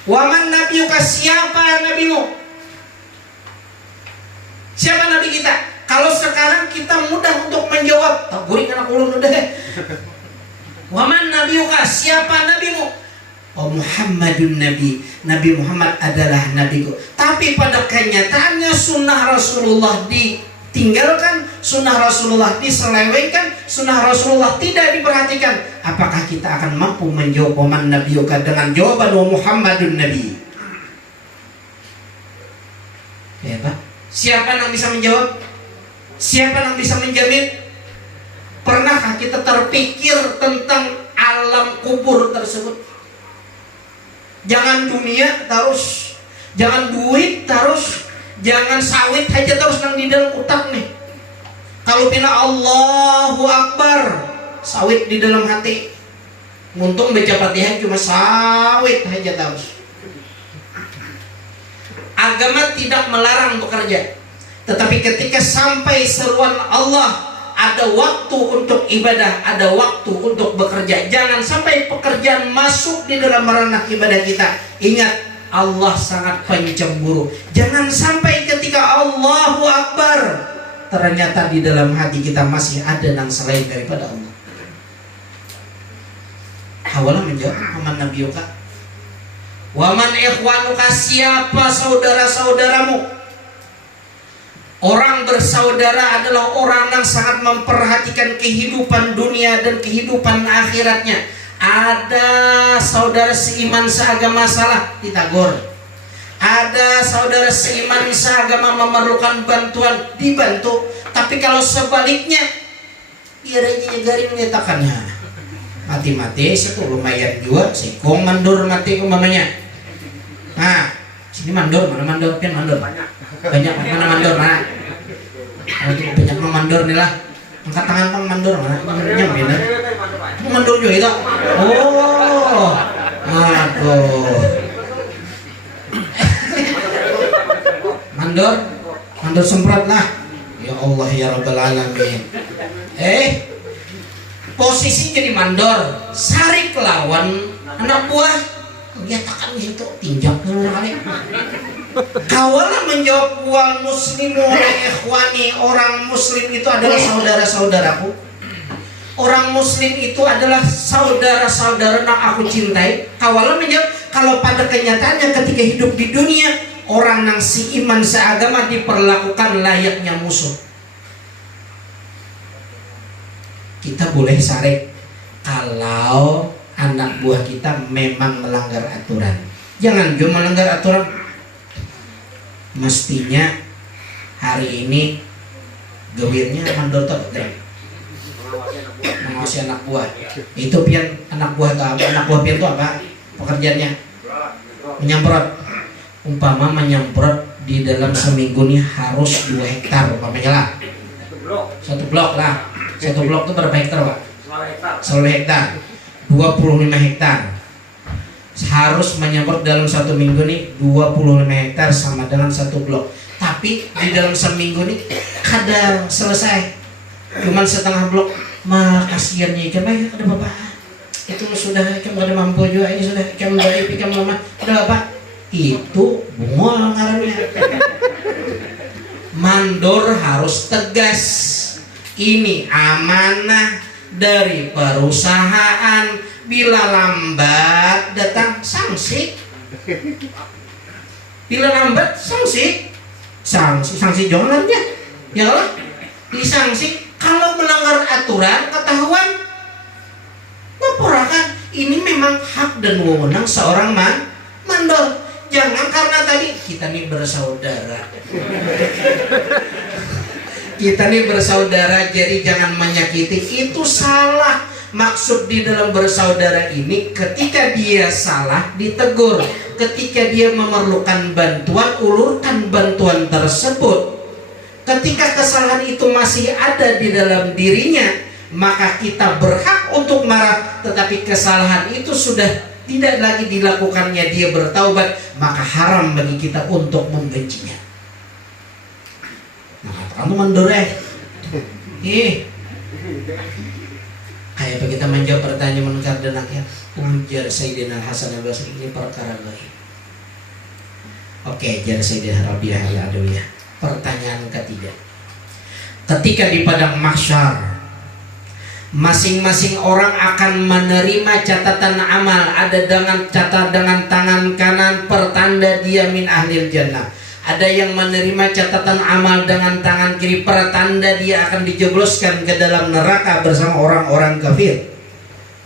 Waman nabiyuka, siapa nabimu? Siapa nabi kita? Kalau sekarang kita mudah untuk menjawab, tak guring anak ulun udah. Waman nabiyuka, siapa nabimu? Oh Muhammadun Nabi, Nabi Muhammad adalah nabiku. Tapi pada kenyataannya sunnah Rasulullah ditinggalkan, sunnah Rasulullah diselewengkan, sunnah Rasulullah tidak diperhatikan. Apakah kita akan mampu menjawab waman nabiyuka dengan jawaban wa Muhammadun Nabi? Ya Pak, siapa yang bisa menjawab? Siapa yang bisa menjamin? Pernahkah kita terpikir tentang alam kubur tersebut? Jangan dunia terus, jangan duit terus, jangan sawit aja terus nang di dalam otak nih. Kalau pina Allahu Akbar, sawit di dalam hati. Untung baca Fatihah cuma sawit aja terus. Agama tidak melarang bekerja, tetapi ketika sampai seruan Allah, ada waktu untuk ibadah, ada waktu untuk bekerja. Jangan sampai pekerjaan masuk di dalam ranah ibadah kita. Ingat, Allah sangat pencemburu. Jangan sampai ketika Allahu Akbar ternyata di dalam hati kita masih ada yang selain daripada Allah. Awalah menjawab aman nabiyuka waman ikhwanuka, siapa saudara-saudaramu? Orang bersaudara adalah orang yang sangat memperhatikan kehidupan dunia dan kehidupan akhiratnya. Ada saudara seiman seagama salah, ditagur. Ada saudara seiman seagama memerlukan bantuan, dibantu. Tapi kalau sebaliknya, dia garing nyatakannya mati-mati, situ lumayan juga, sikong mandur mati umpamanya. Nah, sini mandor, mana mandor, pian mandor banyak mana mandor, nah banyak mandor nih lah. Angkat tangan pang mandor, mana nyampe nih mandor juga itu. Oh, aduh, mandor semprot lah. Ya Allah ya Rabbal Alamin. Posisi jadi mandor, sarik lawan anak buah. Dia takkan itu tinjak kali. Kawalah menjawab wal muslimu ikhwani, orang muslim itu adalah saudara-saudaraku. Orang muslim itu adalah saudara-saudara yang aku cintai. Kawalah menjawab, kalau pada kenyataannya ketika hidup di dunia, orang yang seiman seagama diperlakukan layaknya musuh. Kita boleh sarik kalau anak buah kita memang melanggar aturan. Jangan juga melanggar aturan. Mestinya hari ini gewirnya mandor gerak mengawasi anak buah. Itu pian anak buah itu apa? Anak buah pian itu apa? Pekerjaannya menyemprot. Umpama menyemprot di dalam seminggu ini harus 2 hektar umpamanya lah. Satu blok lah. Satu blok itu berapa hektar, Pak? 10 hektar. 25 hektar. Harus menyemprot dalam 1 minggu nih 25 hektar sama dengan 1 blok. Tapi di dalam seminggu nih kadang selesai cuman setengah blok. Mah kasihannya ikan ada bapak. Itu sudah ikan ada mampu juga, ini sudah ikan dari ikan mama. Ada bapak. Itu bunga ngarannya. Mandor harus tegas. Ini amanah dari perusahaan. Bila lambat datang sanksi. Bila lambat sanksi jangannya. Ya Allah, disanksi. Kalau melanggar aturan ketahuan, laporkan. Ini memang hak dan wewenang seorang mandor. Jangan karena tadi kita nih bersaudara. Kita nih bersaudara, jadi jangan menyakiti. Itu salah. Maksud di dalam bersaudara ini, ketika dia salah ditegur, ketika dia memerlukan bantuan, ulurkan bantuan tersebut. Ketika kesalahan itu masih ada di dalam dirinya, maka kita berhak untuk marah. Tetapi kesalahan itu sudah tidak lagi dilakukannya, dia bertaubat, maka haram bagi kita untuk membencinya. Nah, kamu mendoreh. Kayak kita menjawab pertanyaan menukar dan akhir. Ujar Sayyidina Hasan al-Basri, ini perkara gaib. Oke, jar Sayyidina Rabi'ah al-Adawiyah. Pertanyaan ketiga. Ketika di padang mahsyar, masing-masing orang akan menerima catatan amal. Ada dengan catat dengan tangan kanan pertanda dia min ahlil jannah. Ada yang menerima catatan amal dengan tangan kiri, pertanda dia akan dijebloskan ke dalam neraka bersama orang-orang kafir,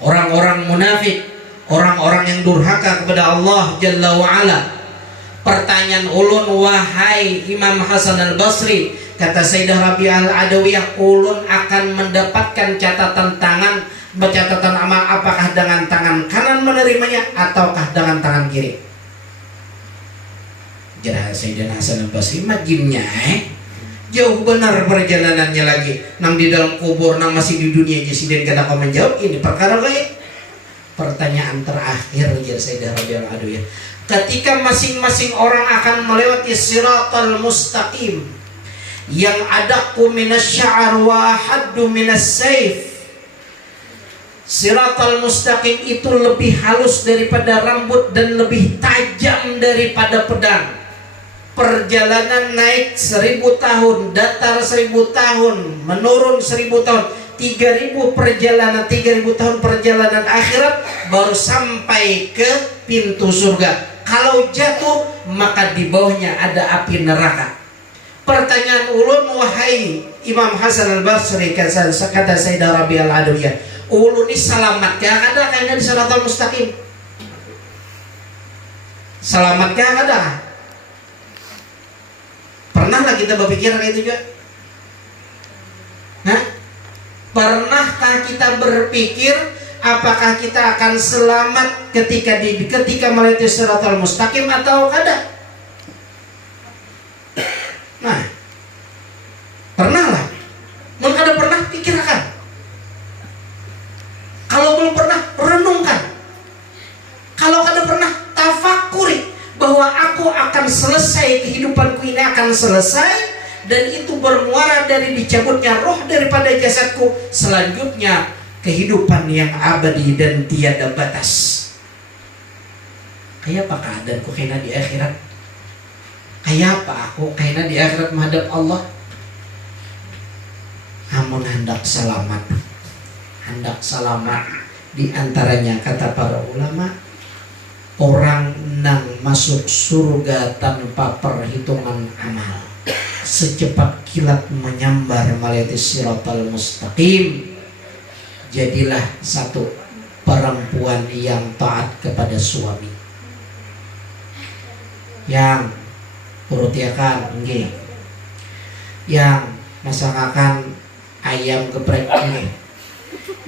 orang-orang munafik, orang-orang yang durhaka kepada Allah Jalla wa'ala. Pertanyaan ulun, wahai Imam Hasan al-Basri, kata Sayyidah Rabi'ah al-Adawiyah, ulun akan mendapatkan catatan tangan, catatan amal, apakah dengan tangan kanan menerimanya ataukah dengan tangan kiri? Jarah Sayyidina Hasan al-Basri majimnya jauh benar perjalanannya lagi. Nang di dalam kubur, nang masih di dunia Jesiden kada kau menjawab, ini perkara gaib. Pertanyaan terakhir jar Sayyidah Rabi'ah al-Adawiyah, ketika masing-masing orang akan melewati siratal mustaqim yang adaku minas sya'ar wa haddu minas saif, Siratal mustaqim itu lebih halus daripada rambut dan lebih tajam daripada pedang. Perjalanan naik 1000 tahun, datar 1000 tahun, menurun 1000 tahun, 3000 perjalanan, 3000 tahun perjalanan akhirat baru sampai ke pintu surga. Kalau jatuh maka di bawahnya ada api neraka. Pertanyaan ulun, wahai Imam Hasan al-Basri, kata Sayyidah Rabi'ah al-Adawiyah, ulun ini selamat kah ada kayaknya di Siratal Mustaqim? Selamat kah ada? Pernahlah kita berpikir kayak itu juga? Hah? Pernahkah kita berpikir apakah kita akan selamat ketika melewati Siratal Mustaqim atau kada? Nah, pernahlah. Mungkin ada pernah pikirkan. Kalau belum pernah, renungkan. Kalau kada pernah, tafakuri bahwa aku akan selesai, kehidupanku ini akan selesai, dan itu bermuara dari dicabutnya roh daripada jasadku. Selanjutnya kehidupan yang abadi dan tiada batas. Kayak apa keadaanku kena di akhirat? Kayak apa aku kena di akhirat menghadap Allah? Amun hendak selamat, hendak selamat. Di antaranya kata para ulama, orang nang masuk surga tanpa perhitungan amal, secepat kilat menyambar melewati Siratal Mustaqim. Jadilah satu perempuan yang taat kepada suami, yang urutiakan nggih, yang masakan ayam geprek nggih,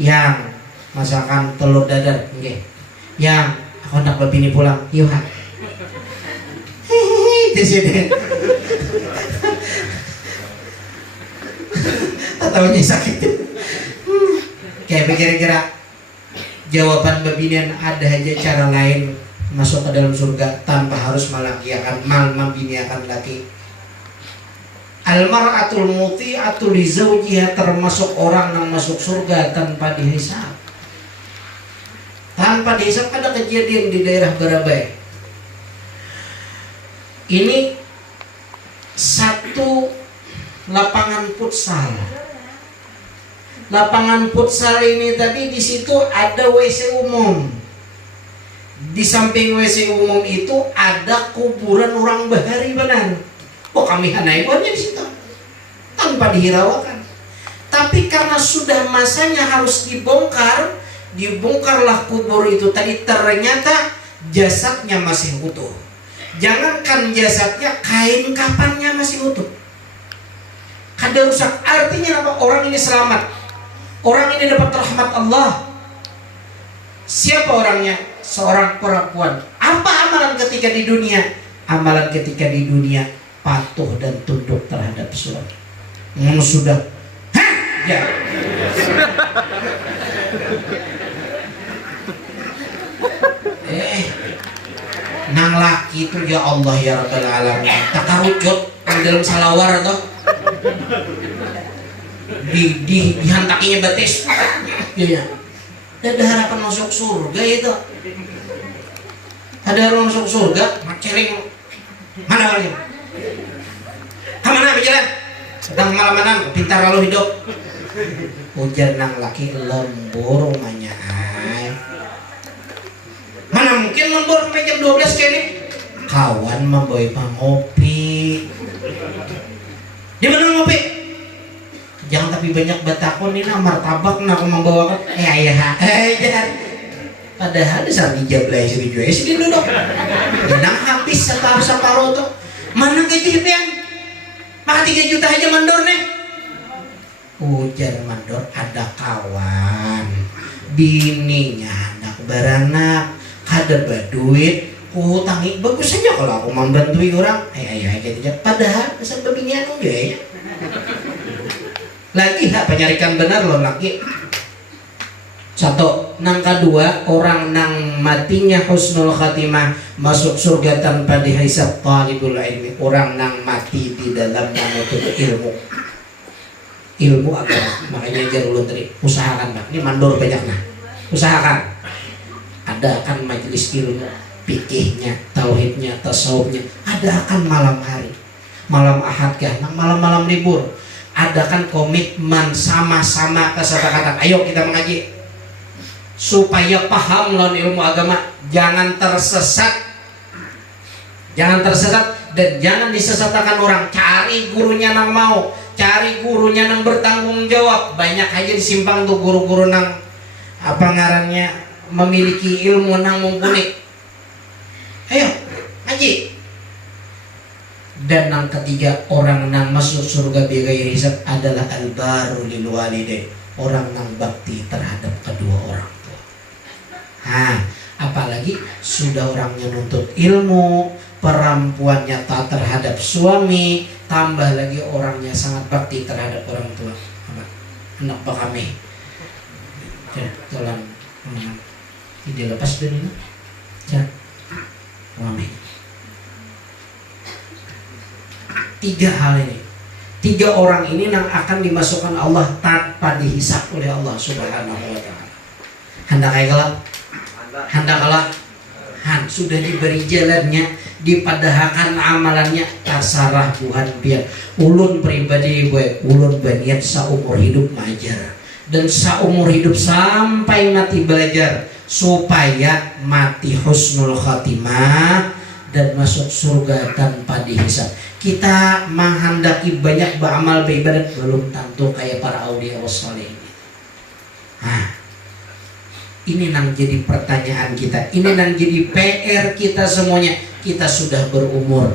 yang masakan telur dadar nggih, yang aku nak bini pulang yuk ha. Di sini tahunya sakit. Kayak kira-kira jawaban babinian ada aja cara lain masuk ke dalam surga tanpa harus malakiakan mabiniakan laki. Almar'atul muti'atul li zawjiha, termasuk orang yang masuk surga tanpa dihisab. Tanpa dihisab. Ada kejadian di daerah Garabay. Ini satu lapangan futsal. Lapangan futsal ini tadi di situ ada WC umum. Di samping WC umum itu ada kuburan orang bahari benar. Oh, kami hanaikonnya di situ tanpa dihiraukan. Tapi karena sudah masanya harus dibongkar, dibongkarlah kubur itu tadi. Ternyata jasadnya masih utuh. Jangankan jasadnya, kain kafannya masih utuh. Kada rusak. Artinya apa? Orang ini selamat. Orang ini dapat rahmat Allah. Siapa orangnya? Seorang perempuan. Apa amalan ketika di dunia? Amalan ketika di dunia patuh dan tunduk terhadap suami. Sudah. Hah? Ya. Nang laki itu ya Allah ya Rabbal Alamin. Tak karucut dalam salawar toh. Dihantakinya batis. Iya. Ada harapan masuk surga itu. Ada harapan masuk surga, maceling. Mana orangnya? Kemana bicara? Sedang malam-malam, pintar lalu hidup. Ujar nang laki lembur rumahnya. Mana mungkin lembur sampai jam 12 kini? Kawan membawa ngopi. Di mana ngopi? Jangan tapi banyak batakon ini martabak nak membawakan. Ayah. Padahal dasar hijab lah istri jual sini dulu. Jangan habis separuh tuh. Mana gaji yang? Maka 3 juta aja mandor nih. Ujar mandor, ada kawan, bininya anak beranak, ada baduit, hutangi bagus saja kalau aku membantui orang. Ayah gitu. Padahal dasar babinian ya. Lagi hak penyarikan benar loh lagi. Satu, nang kedua, orang nang matinya husnul khatimah masuk surga tanpa dihisab, talibul ilmi, orang nang mati di dalam menuntut ilmu agama. Makanya jar ulun tadi usahakan Pak. Ini mandor banyak nah. Usahakan adakan majelis ilmu, fikihnya, tauhidnya, tasawufnya. Adakan malam hari, malam ahad kah, malam-malam libur. Adakan komitmen sama-sama kesepakatan. Ayo kita mengaji supaya paham lawan ilmu agama, jangan tersesat. Jangan tersesat dan jangan disesatkan orang. Cari gurunya nang mau, cari gurunya nang bertanggung jawab. Banyak aja disimpang tuh guru-guru nang apa ngarannya memiliki ilmu nang mumpuni. Ayo ngaji. Dan yang ketiga, orang nang masuk surga bighairi hisab adalah al-baru lil walidain, orang nang bakti terhadap kedua orang tua. Apalagi sudah orangnya nuntut ilmu, perempuannya tak terhadap suami, tambah lagi orangnya sangat bakti terhadap orang tua. Anak pak kami jalan tidak lepas dari ini kami. 3 hal ini, 3 orang ini yang akan dimasukkan Allah tanpa dihisap oleh Allah Subhanahu wa ta'ala. Hendak kalah, sudah diberi jalannya, dipadahakan amalannya, tasarah Tuhan biar ulun pribadi gue, ulun berniat seumur hidup mengajar dan seumur hidup sampai mati belajar supaya mati husnul khatimah dan masuk surga tanpa dihisab. Kita menghendaki banyak beramal beribadat, belum tentu kayak para aulia wassalih. Ini yang jadi pertanyaan kita, ini yang jadi PR kita semuanya. Kita sudah berumur,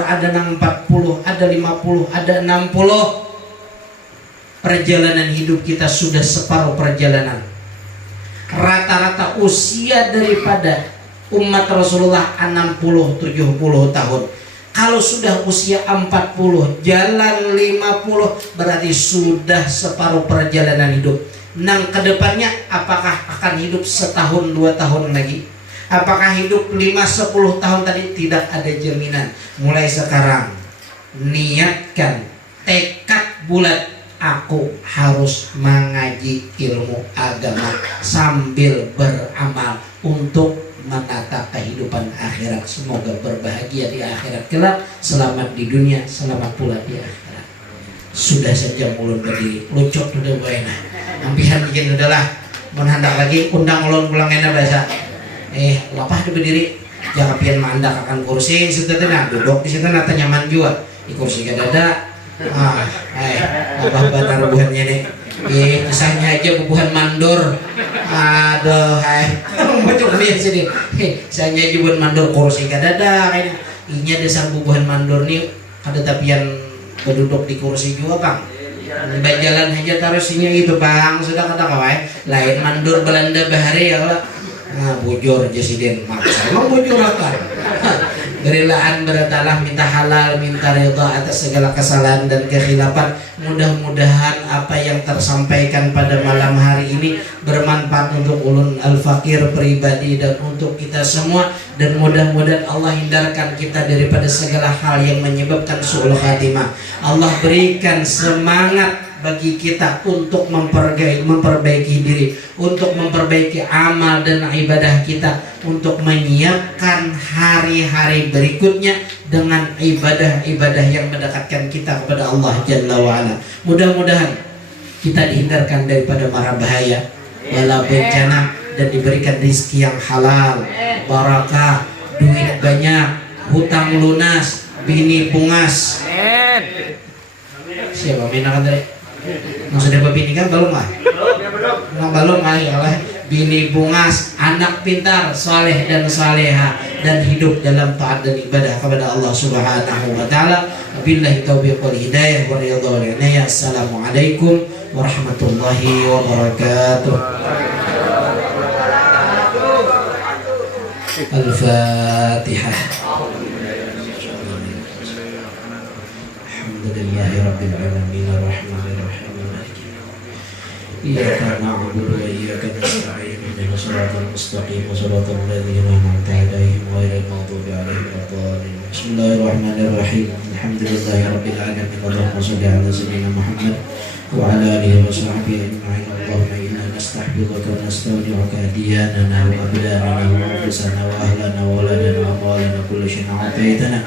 ada yang 40, ada 50, ada 60. Perjalanan hidup kita sudah separuh perjalanan. Rata-rata usia daripada umat Rasulullah 60-70 tahun. Kalau sudah usia 40, jalan 50, berarti sudah separuh perjalanan hidup. Nang kedepannya apakah akan hidup setahun 2 tahun lagi? Apakah hidup 5-10 tahun tadi? Tidak ada jaminan. Mulai sekarang niatkan, tekad bulat, aku harus mengaji ilmu agama sambil beramal untuk menata kehidupan akhirat. Semoga berbahagia di akhirat kelak, selamat di dunia, selamat pula di akhirat. Sudah saja mulun berdiri, lucuk udah buena. Ampihan bikin udahlah, menhandak lagi undang ulun pulang enak bahasa. Lapah udah berdiri, jangan pian mandak akan kursi, situ nah duduk di situ nata nyaman juga. Di kursi kadada. Lapah batar buhannya nih. Kisahnya aja bubuhan mandor. Aduh, macam biasa sini. Kisahnya aja bubuhan mandor kursi kadada kayaknya. Inya desa bubuhan mandor nih ada tapian berduduk di kursi juga bang. Jalan aja taruhnya itu bang, sudah kata kawai. Lain mandor Belanda bahari ya lah. Bujur Jesiden maksa. Emang bujur apa? Gerelaan beratalah, minta halal, minta ridha atas segala kesalahan dan kekhilafan. Mudah-mudahan apa yang tersampaikan pada malam hari ini bermanfaat untuk ulun al-fakir pribadi dan untuk kita semua. Dan mudah-mudahan Allah hindarkan kita daripada segala hal yang menyebabkan su'ul khatimah. Allah berikan semangat bagi kita untuk memperbaiki diri, untuk memperbaiki amal dan ibadah kita, untuk menyiapkan hari-hari berikutnya dengan ibadah-ibadah yang mendekatkan kita kepada Allah Jalla wa'ala. Mudah-mudahan kita dihindarkan daripada mara bahaya, bala bencana, dan diberikan rezeki yang halal, barakah, duit banyak, hutang lunas, bini pungas. Siapa minakan dari? Sudah babini kan belum lah? Belum ya lah. Bini bungas, anak pintar, saleh dan saleha, dan hidup dalam taat dan ibadah kepada Allah Subhanahu wa taala. Billahi taufiq wal hidayah wa ridha. Assalamualaikum warahmatullahi wabarakatuh. Al-Fatihah. Alhamdulillahi rabbil alamin arrahmanir rahim. Iyyaka na'budu wa iyyaka nasta'in ihdinas siratal mustaqim siratal ladzina an'amta 'alaihim ghairil maghdubi 'alaihim waladdallin. Bismillahirrahmanirrahim. Alhamdulillahi rabbil alamin. Allahumma shalli 'ala sayyidina Muhammad wa 'ala alihi wa sahbihi ajma'in. Allahumma inna ونستحفظك ونستودعك دياننا وأبداننا وأنفسنا وأهلنا وولدنا وأموالنا كل شيء أعطيتنا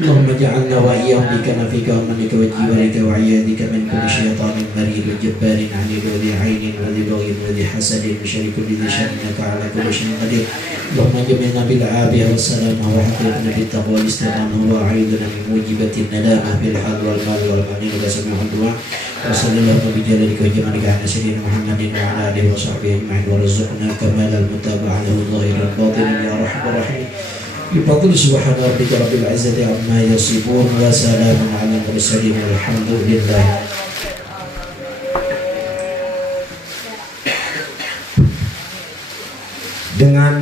اللهم اجعلنا وإياهم بكنفك ومنك وجبرك وعياذك من كل شيطان مريد جبار عنيد وذي عين وذي بغي وذي حسد وشر كل ذي شر إنك على كل شيء قدير اللهم جملنا بالعافية والسلامة وحققنا بالتقوى والاستقامة وأعيذنا من موجبة الندامة بالحظ والمال والمعنين وسمع الدعاء وصلى الله بجلالك وجمالك على سيدنا محمد وعلى آله وصحبه أجمعين وارزقنا كمال المتابعة له ظاهرا باطنا يا رحمن الرحيم بفضل سبحان ربك رب العزة عما يصفون وسلام على المرسلين والحمد لله. Dengan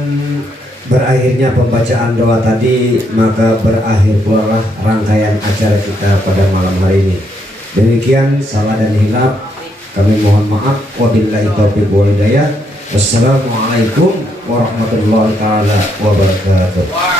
berakhirnya pembacaan doa tadi, maka berakhir pula rangkaian acara kita pada malam hari ini. Demikian salah dan hilaf kami mohon maaf. Wabillahi taufiq wal hidayah. Wassalamualaikum warahmatullahi taala wabarakatuh.